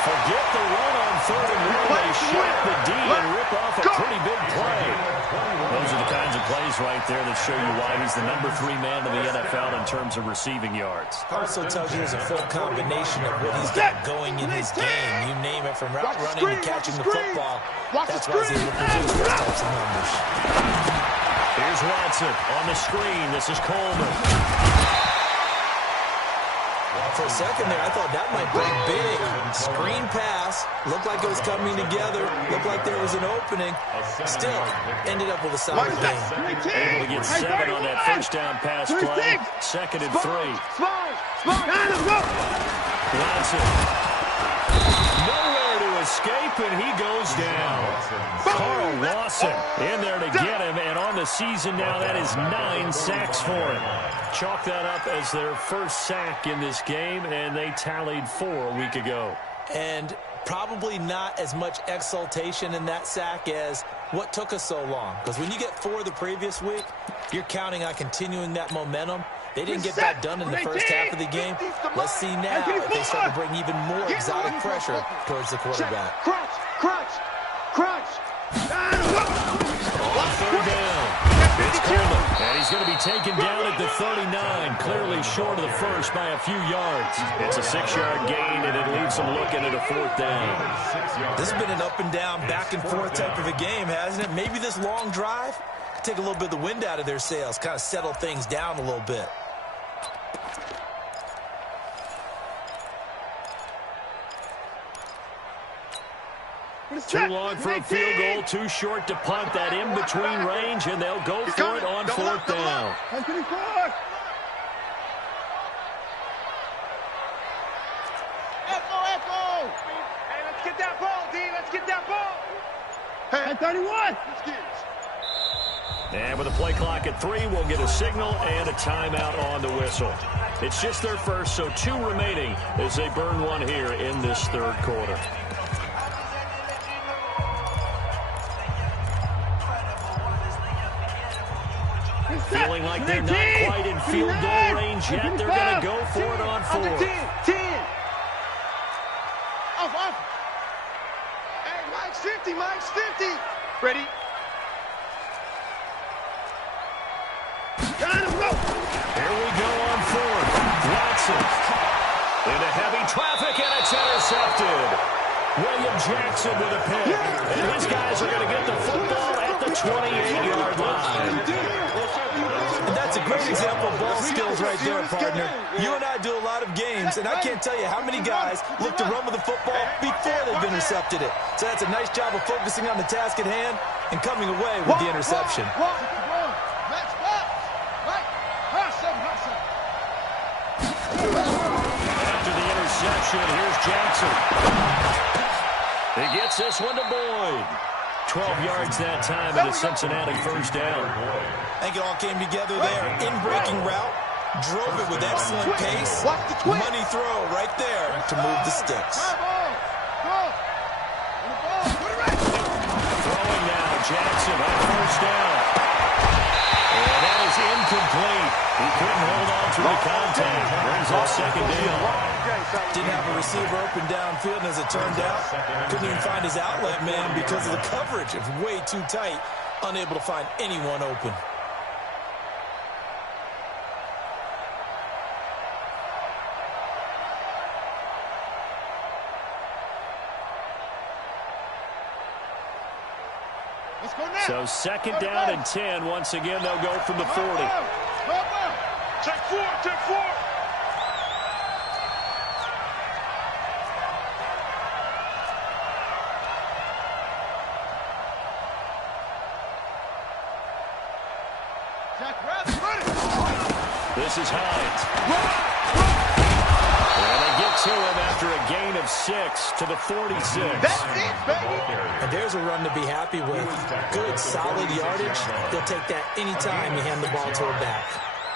Forget the run on 3rd and 1. They shut the D and rip off a pretty big play. Those are the kinds of plays right there that show you why he's the number 3 man in the NFL in terms of receiving yards. Also tells you there's a full combination of what he's got going in his game. You name it, from route running to catching the football. That's why he's able to produce those types of numbers. Here's Watson on the screen. This is Coleman. For a second there, I thought that might break big. Screen pass. Looked like it was coming together. Looked like there was an opening. Still, ended up with a solid game. Able to get 7 on that first down pass play. 2nd and 3. Watson. Nowhere to escape, and he goes down. Carl Lawson in there to get him, and on the season now, that is 9 sacks for him. Chalk that up as their first sack in this game, and they tallied 4 a week ago. And probably not as much exultation in that sack as what took us so long. Because when you get 4 the previous week, you're counting on continuing that momentum. They didn't get that done in the first half of the game. Let's see now if they start to bring even more exotic pressure towards the quarterback. Crunch! Crunch! Crunch! On 3rd down, it's Coleman, and he's going to be taken down at the 39, clearly short of the first by a few yards. It's a 6-yard gain, and it leaves them looking at a 4th down. This has been an up and down, back and forth type of a game, hasn't it? Maybe this long drive could take a little bit of the wind out of their sails, kind of settle things down a little bit. Too long for a field goal, too short to punt. That in-between range, and they'll go for it on 4th down. Echo! Hey, let's get that ball, D. Let's get that ball. Hey, 31. Let's get it. And with a play clock at 3, we'll get a signal and a timeout on the whistle. It's just their first, so 2 remaining as they burn 1 here in this 3rd quarter. Feeling like they're not quite in field goal range yet. They're going to go for it on 4. 10. Off. Hey, Mike's 50. Ready? Here we go on 4th. Watson into heavy traffic, and it's intercepted. William Jackson with a pick. And his guys are going to get the football at the 28-yard line. And that's a great example of ball skills right there, partner. You and I do a lot of games, and I can't tell you how many guys look to run with the football before they've intercepted it. So that's a nice job of focusing on the task at hand and coming away with the interception. After the interception, here's Jackson. He gets this one to Boyd. 12 yards that time in a Cincinnati first down. I think it all came together there. In-breaking route. Drove it with excellent pace. Money throw right there to move the sticks. Throwing now, Jackson on first down. And that is incomplete. He couldn't hold on to the contact. Brings up 2nd down. Didn't have a receiver open downfield, and as it turned out, couldn't even find his outlet man because of the coverage. It was way too tight, unable to find anyone open. So second down and 10. Once again, they'll go from the 40. Take four, take four. This is Hines. And they get to him after a gain of 6 to the 46. That's it, baby. And there's a run to be happy with. Good, solid yardage. They'll take that anytime you hand the ball to a back.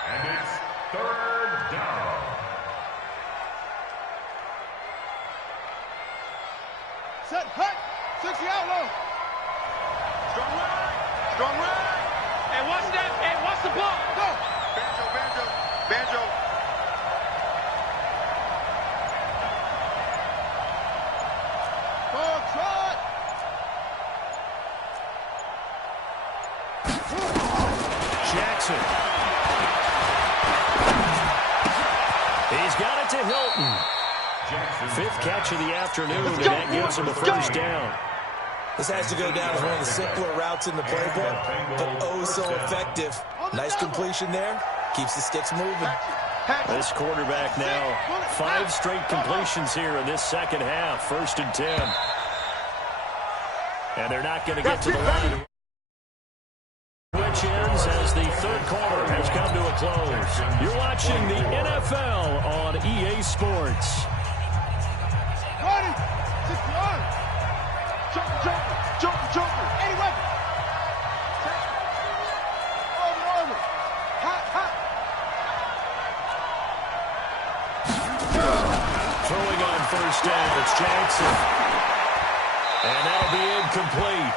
And it's third down. Set, hut, 60 out low. Strong right, strong right. Hey, watch that. Hey, watch the ball. Go. Banjo, banjo, banjo. Ball trot. Jackson. He's got it to Hilton. Fifth catch of the afternoon, and that gives him a first down. This has to go down as one of the simpler routes in the playbook, but oh so effective. Nice completion there. Keeps the sticks moving. This quarterback now, 5 straight completions here in this second half. First and 10. And they're not going to get to the line, which ends as the third quarter has come to a close. You're watching the NFL on EA Sports. 20, 61. Jumper, jumper, jumper, jumper. Anyway. Over. Hot, hot. Throwing on first down, it's Jackson. And that'll be incomplete.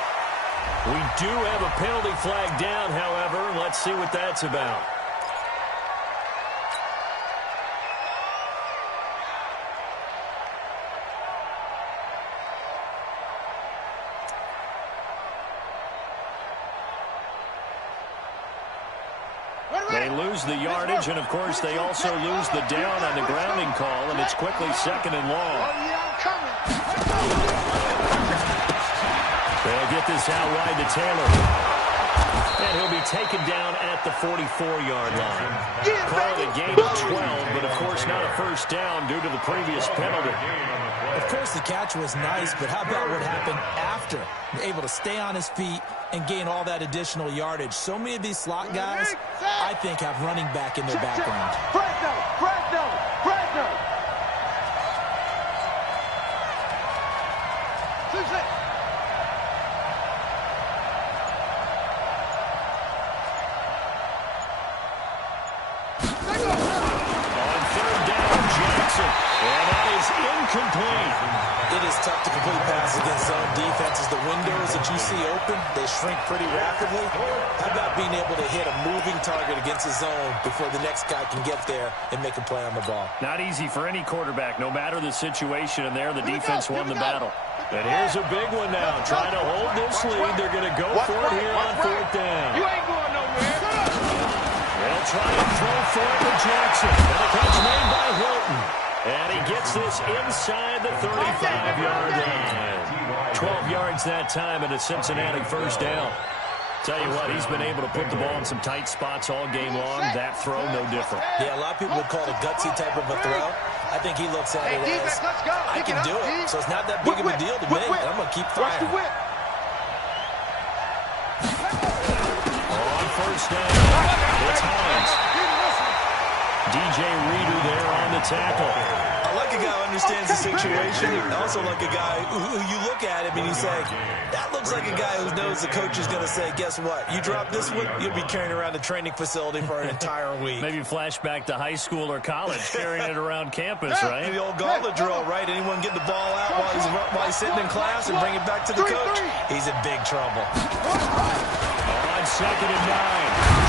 We do have a penalty flag down, however. Let's see what that's about. They lose the yardage, and, of course, they also lose the down on the grounding call, and it's quickly second and long. They'll get this out wide to Taylor. And he'll be taken down at the 44-yard line. Call it a gain of 12, but, of course, not a first down due to the previous penalty. Of course, the catch was nice, but how about what happened after? Able to stay on his feet and gain all that additional yardage. So many of these slot guys, I think, have running back in their background. Fresno, Fresno, Fresno. 6-6. On third down, Jackson. And that is incomplete. It is tough to complete passes against zone defenses. The windows that you see open, they shrink pretty rapidly. How about being able to hit a moving target against a zone before the next guy can get there and make a play on the ball? Not easy for any quarterback, no matter the situation, and there the defense won the battle. And here's a big one now. Trying to hold this lead. They're going to go for it here on fourth down. You ain't going nowhere. They'll try and throw for it with Jackson. And the catch made by Hilton. And he gets this inside the 35-yard line. 12 yards that time and a Cincinnati first down. Tell you what, he's been able to put the ball in some tight spots all game long. That throw, no different. Yeah, a lot of people would call it a gutsy type of a throw. I think he looks at it as, I can do it. So it's not that big of a deal to me, and I'm going to keep Watch firing. the whip. On first down, it's Hines. DJ Reader there on the tackle. I like a guy who understands the situation. I also like a guy who you look at him and you say, that looks like a guy who knows the coach is going to say, guess what? You drop this one, you'll be carrying around the training facility for an entire week. Maybe flashback to high school or college, carrying it around campus, right? The old gauntlet drill, right? Anyone get the ball out while he's sitting in class and bring it back to the coach? He's in big trouble. On second and 9,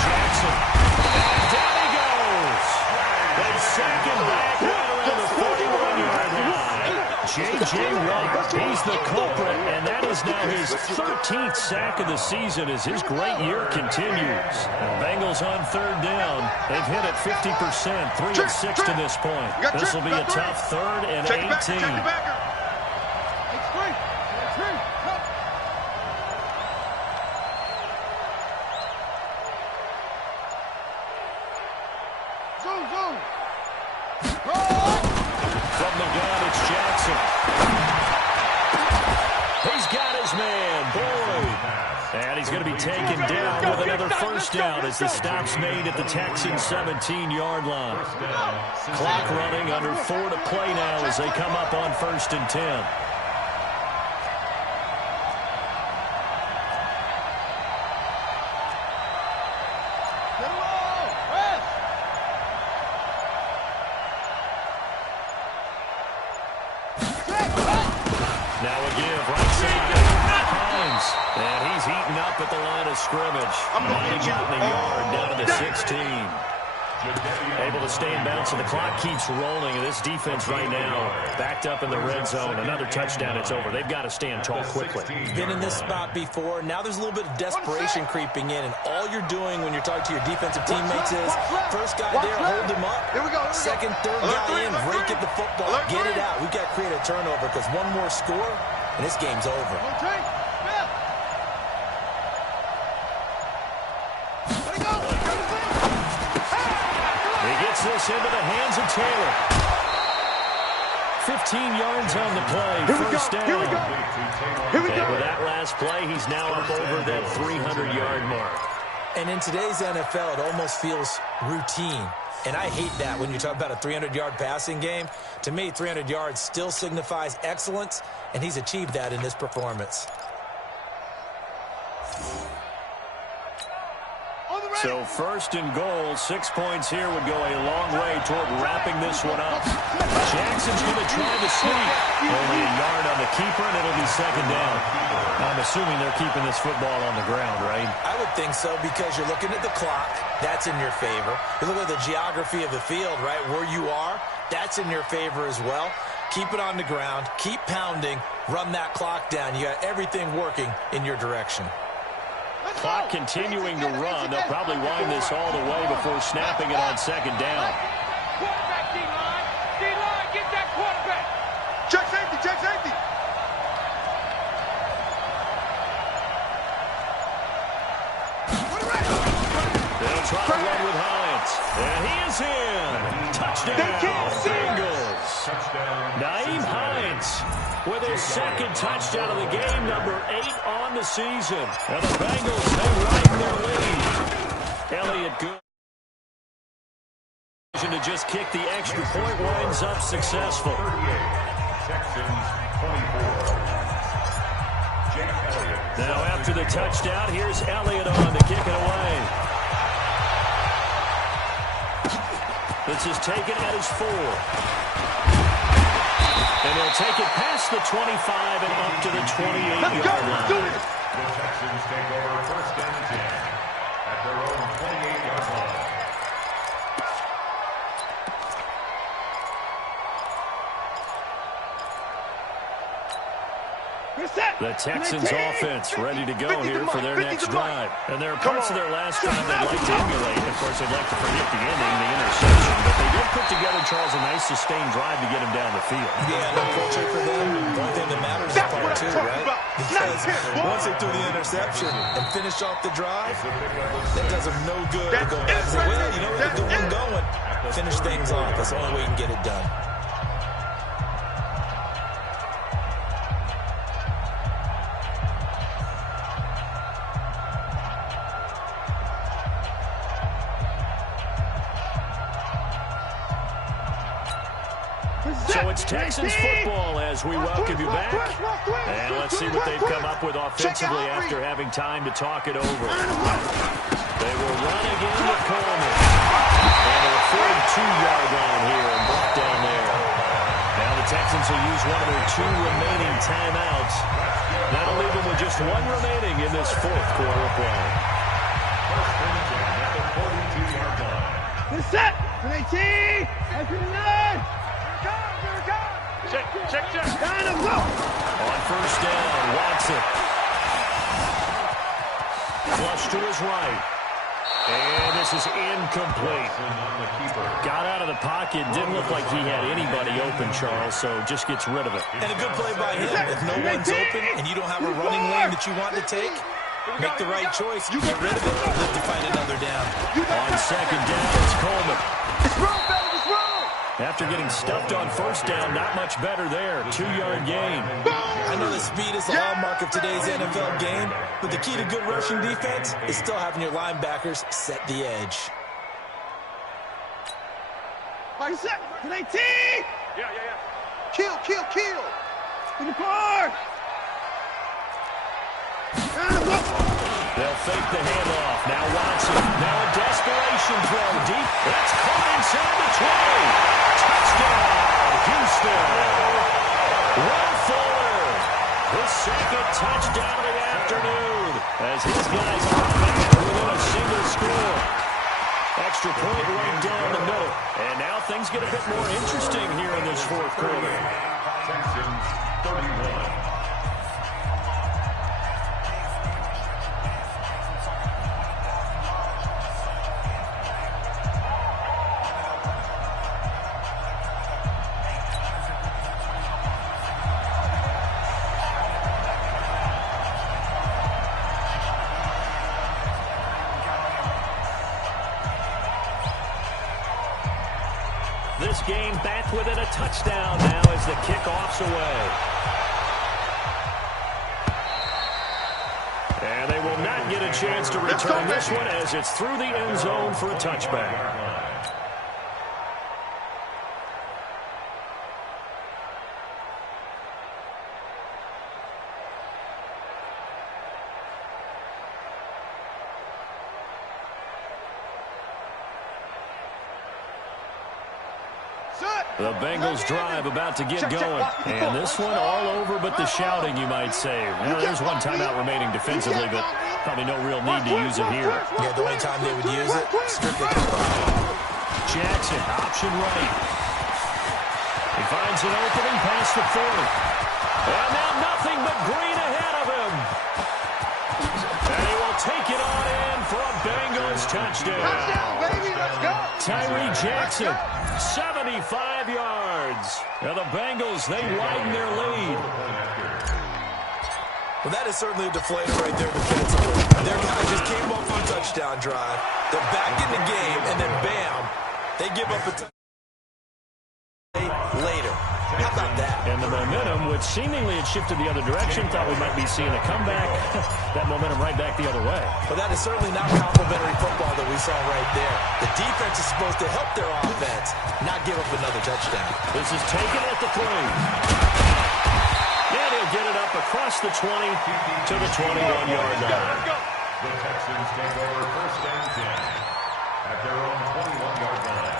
Jackson. And down he goes. They sack him back right around the 41-yard line. J.J. Watt, he's the culprit, and that is now his 13th sack of the season as his great year continues. Bengals on third down. They've hit it 50%, 3 of 6 to this point. This will be a tough third and 18. From the gun, it's Jackson. He's got his man, Boyd. And he's going to be taken down with another first down as the stop's made at the Texans' 17-yard line. Clock running, under 4 to play now as they come up on 1st and 10. At the line of scrimmage. Might have gotten a yard down to the 16. Able to stay in bounds, and the clock keeps rolling. And this defense right now backed up in the red zone. Another touchdown, it's over. They've got to stand tall quickly. Been in this spot before. Now there's a little bit of desperation creeping in, and all you're doing when you're talking to your defensive teammates is first guy there, hold him up. Second, third guy in, rake at the football, get it out. We've got to create a turnover because one more score, and this game's over. This into the hands of Taylor. 15 yards on the play. First down. Here we go. And with that last play, he's now up over that 300-yard mark. And in today's NFL, it almost feels routine. And I hate that when you talk about a 300-yard passing game. To me, 300 yards still signifies excellence, and he's achieved that in this performance. So 1st and goal, 6 points here would go a long way toward wrapping this one up. Jackson's going to try to sweep. Only a yard on the keeper, and it'll be 2nd down. I'm assuming they're keeping this football on the ground, right? I would think so because you're looking at the clock. That's in your favor. You look at the geography of the field, right, where you are. That's in your favor as well. Keep it on the ground. Keep pounding. Run that clock down. You got everything working in your direction. Clock continuing to run. They'll probably wind this all the way before snapping it on 2nd down. Quarterback, D-line. D-line, get that quarterback. Check safety, check safety. They'll try to run with Hines. And he is in. Touchdown, Bengals. Nyheim Hines with his 2nd touchdown of the game, number 8 on the season. And the Bengals hang right in their lead. Elliott good. To just kick the extra point winds up successful. Texans 24. Now after the touchdown, here's Elliott on to kick it away. This is taken at his 4. And they'll take it past the 25 and up to the 28-yard line. The Texans take over 1st and 10 at their own 28-yard line. The Texans offense ready to go here for their next drive. And there are parts of their last drive they'd like to emulate. Of course, they'd like to forget the ending, the interception. But they did put together, Charles, a nice sustained drive to get him down the field. Yeah, and unfortunately for them, the only thing that matters is part 2, right? Because once they threw the interception and finished off the drive, that does them no good to go back and say, well, you know, we can get one going. Finish things off. That's the only way you can get it done. So it's Texans football as we welcome you back. And let's see what they've come up with offensively after having time to talk it over. They will run again with Coleman. And a 42-yard line here and brought down there. Now the Texans will use one of their 2 remaining timeouts. That'll leave them with just 1 remaining in this 4th quarter of play. 1st and 10 at the 42-yard line. Get set. 18. That's your 9. Check. Down and go. On 1st down, Watson. Flush to his right. And this is incomplete. Got out of the pocket. Didn't look like he had anybody open, Charles, so just gets rid of it. And a good play by him. If no one's open and you don't have a running lane that you want to take, make the right choice. You get rid of it and live to fight another down. On second down, it's Coleman. It's wrong, baby, it's wrong. After getting stuffed on first down, not much better there. 2-yard gain. I know that speed is the hallmark of today's NFL game, but the key to good rushing defense is still having your linebackers set the edge. Like I said, 18. Yeah. Kill. In the car. They'll fake the handoff. Now Watson. Now a desperation throw deep. That's caught inside the 20. Touchdown, Houston. Will Fuller. His second touchdown of the afternoon. As his guys are back within a single score. Extra point right down the middle. And now things get a bit more interesting here in this fourth quarter. Texans 31. This game back within a touchdown now as the kickoff's away. And they will not get a chance to return this one as it's through the end zone for a touchback. The Bengals drive about to get going. And this one all over but the shouting, you might say. Well, there's one timeout remaining defensively, but probably no real need to use it here. Yeah, the only time they would use it, strictly Jackson, option right. He finds an opening past the 40. And now nothing but green ahead of him. And he will take it on in for a Bengals touchdown. Touchdown, baby, let's go. Tyree Jackson, 75 yards. Now the Bengals, they widen their lead. Well, that is certainly a deflator right there defensively. Their guy just came off on a touchdown drive. They're back in the game, and then bam, they give up a touchdown later. How about that? And the momentum, which seemingly had shifted the other direction, thought we might be seeing a comeback. That momentum right back the other way. But that is certainly not complimentary football that we saw right there. The defense is supposed to help their offense, not give up another touchdown. This is taken at the 3. And he'll get it up across the 20 to the 21-yard line. The Texans take over first and 10 at their own 21-yard line.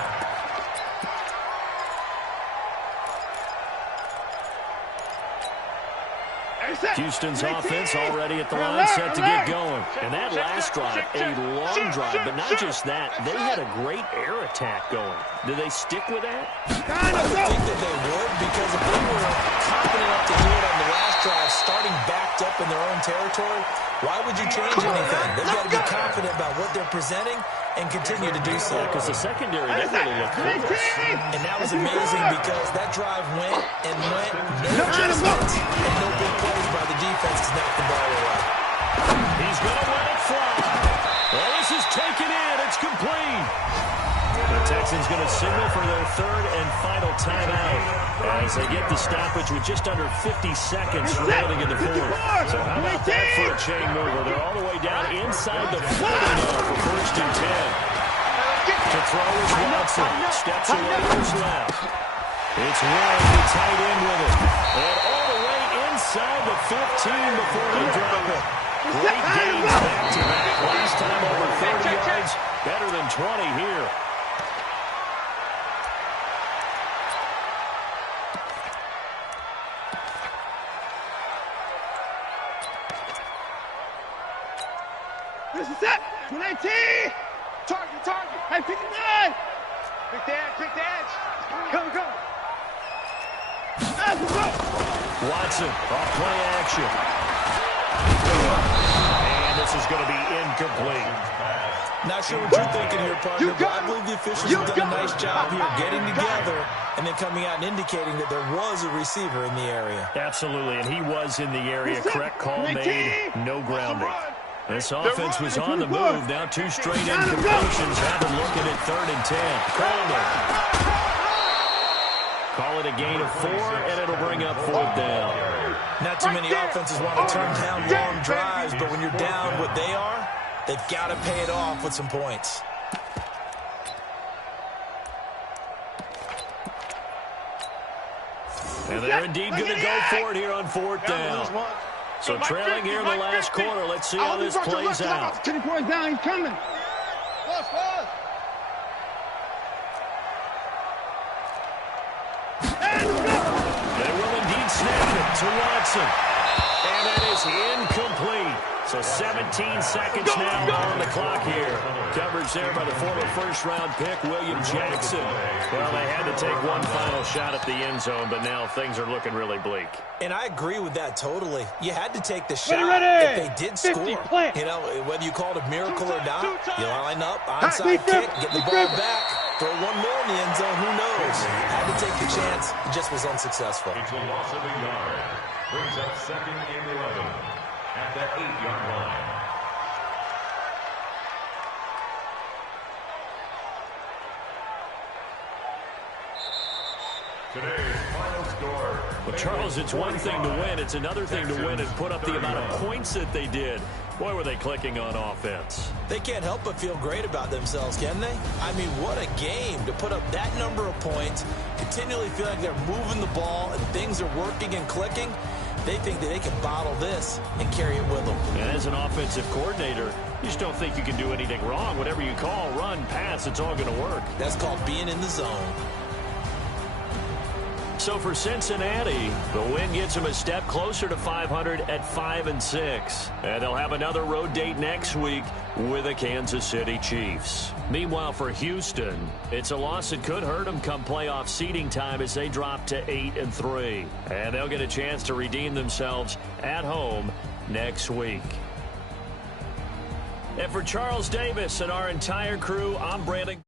Houston's offense already at the line, set to get going. And that last drive, a long drive, but not just that. They had a great air attack going. Do they stick with that? I would think that they would, because if they were confident enough to do it on the last drive, starting backed up in their own territory, why would you change anything? They've got to be confident about what they're presenting and continue to do so. Because the secondary, they really looked close. And that was amazing because that drive went, no adjustments, and no big plays by the defense to knock the ball away. He's going to let it fly. Well, this is taken in. It's complete. The Texans going to signal for their third and final timeout as they get the stoppage with just under 50 seconds remaining in the fourth. So how about that for a chain mover? They're all the way down inside the 40 now for first and 10. To throw is Watson. Steps away to his left. It's Warren, the tight end with it. And all the way inside the 15 before they drop it. Great gains back-to-back. Last time over 30 yards. Better than 20 here. This is it. 219. Target. Hey, 59. Pick the edge. Come. Watson, off play action. And this is going to be incomplete. Not sure what you're thinking here, partner, but I believe the officials have done a nice job here getting together and then coming out and indicating that there was a receiver in the area. Absolutely, and he was in the area. Correct call made. No grounding. This offense was on the move. Now 2 straight incompletions have them looking at 3rd and 10. Coleman. Call it a gain of 4, and it'll bring up 4th down. Not too many offenses want to turn down long drives, but when you're down what they are, they've got to pay it off with some points. And they're indeed going to go for it here on 4th down. So trailing here in the last quarter. Let's see how this plays out. 10 points down, he's coming. They will indeed snap it to Watson. And that is incomplete. So 17 seconds now on the clock here. Coverage there by the former first-round pick, William Jackson. Well, they had to take one final shot at the end zone, but now things are looking really bleak. And I agree with that totally. You had to take the shot if they did score. You know, whether you called it a miracle or not, you line up, onside kick, get the ball back, throw one more in the end zone, who knows? Had to take the chance, it just was unsuccessful. It's a loss of a yard. Brings up 2nd and 11 at the 8-yard line. Today's final score. Well, Charles, it's one thing to win. It's another thing to win and put up the amount of points that they did. Boy, were they clicking on offense. They can't help but feel great about themselves, can they? I mean, what a game to put up that number of points, continually feel like they're moving the ball and things are working and clicking. They think that they can bottle this and carry it with them. And as an offensive coordinator, you just don't think you can do anything wrong. Whatever you call, run, pass, it's all going to work. That's called being in the zone. So for Cincinnati, the win gets them a step closer to 500 at 5-6. And they'll have another road date next week with the Kansas City Chiefs. Meanwhile, for Houston, it's a loss that could hurt them come playoff seeding time as they drop to 8-3. And they'll get a chance to redeem themselves at home next week. And for Charles Davis and our entire crew, I'm Brandon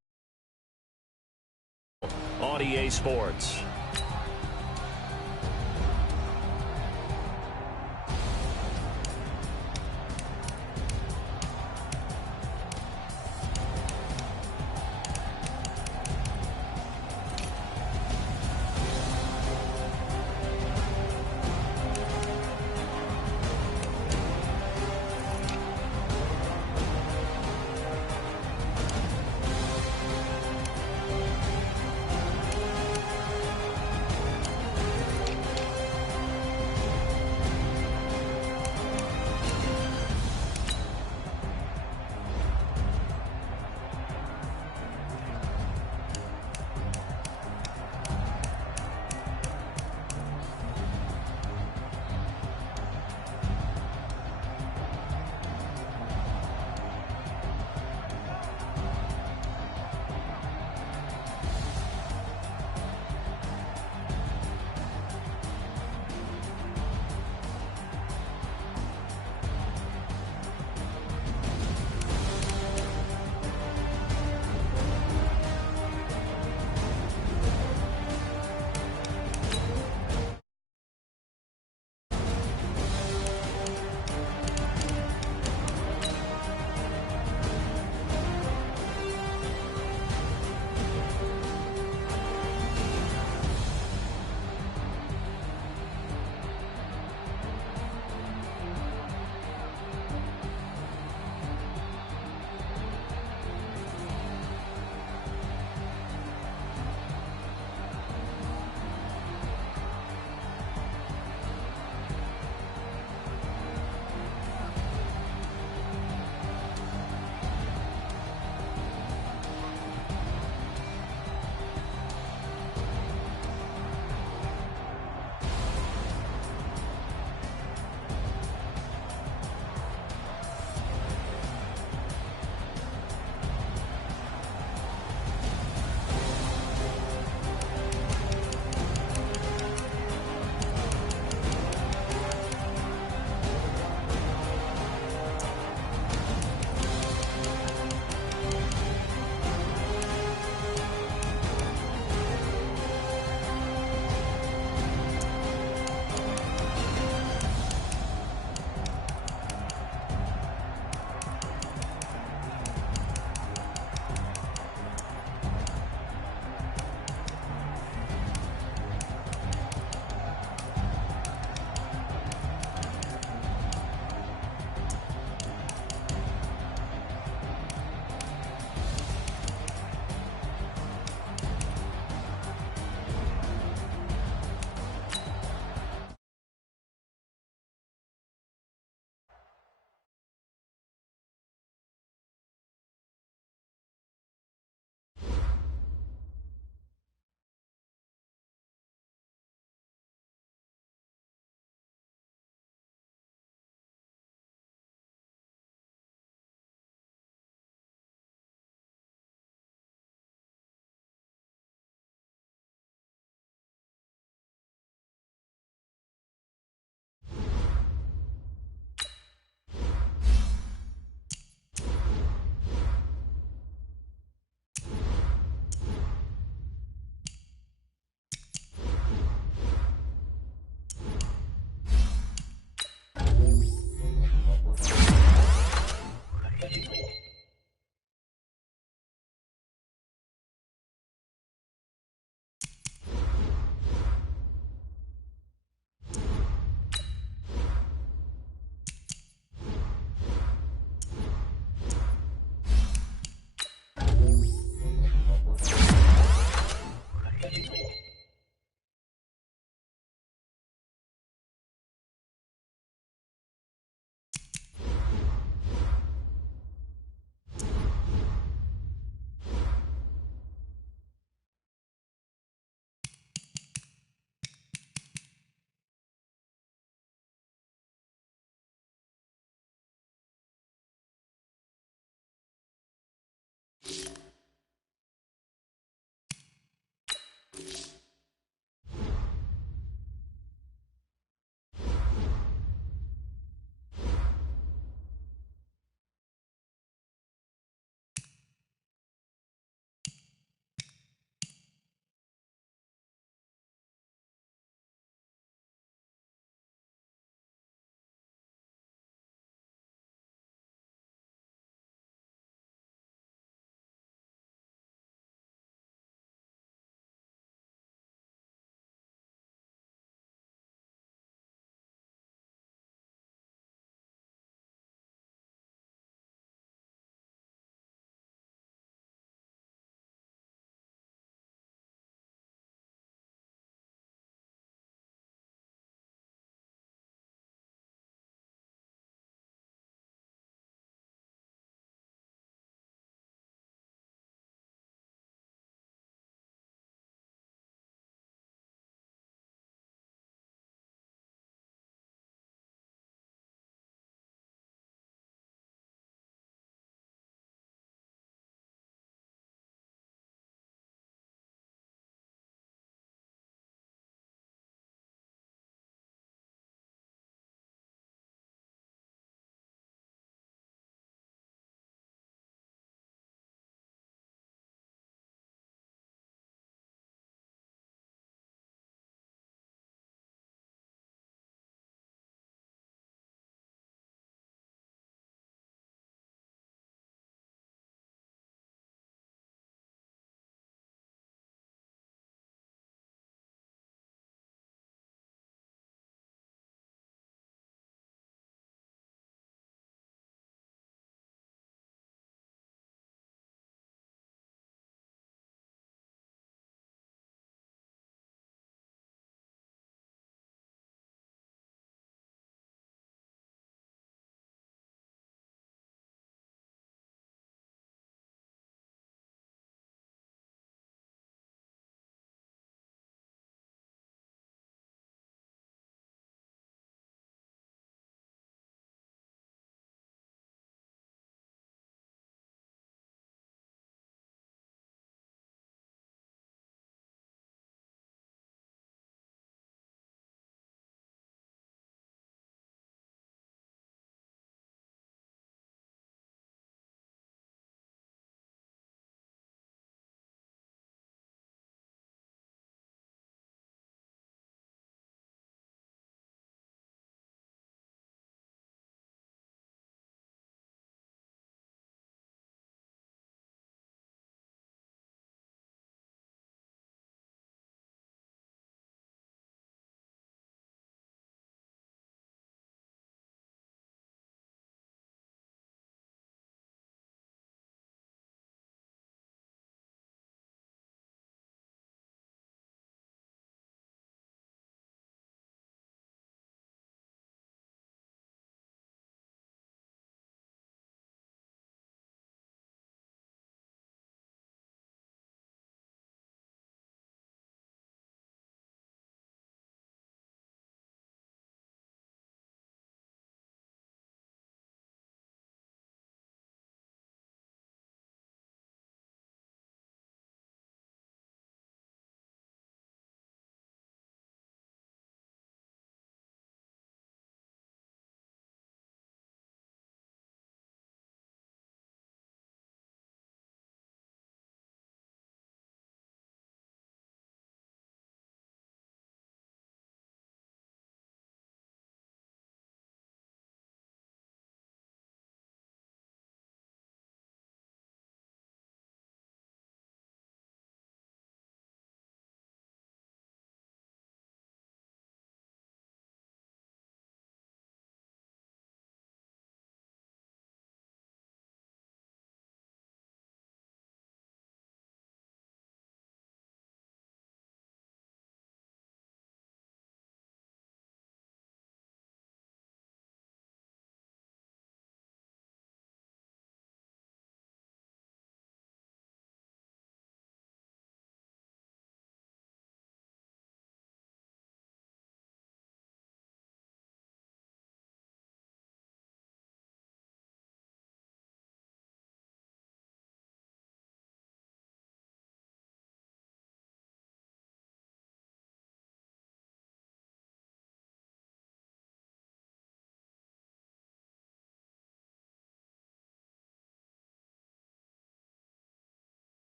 on EA Sports.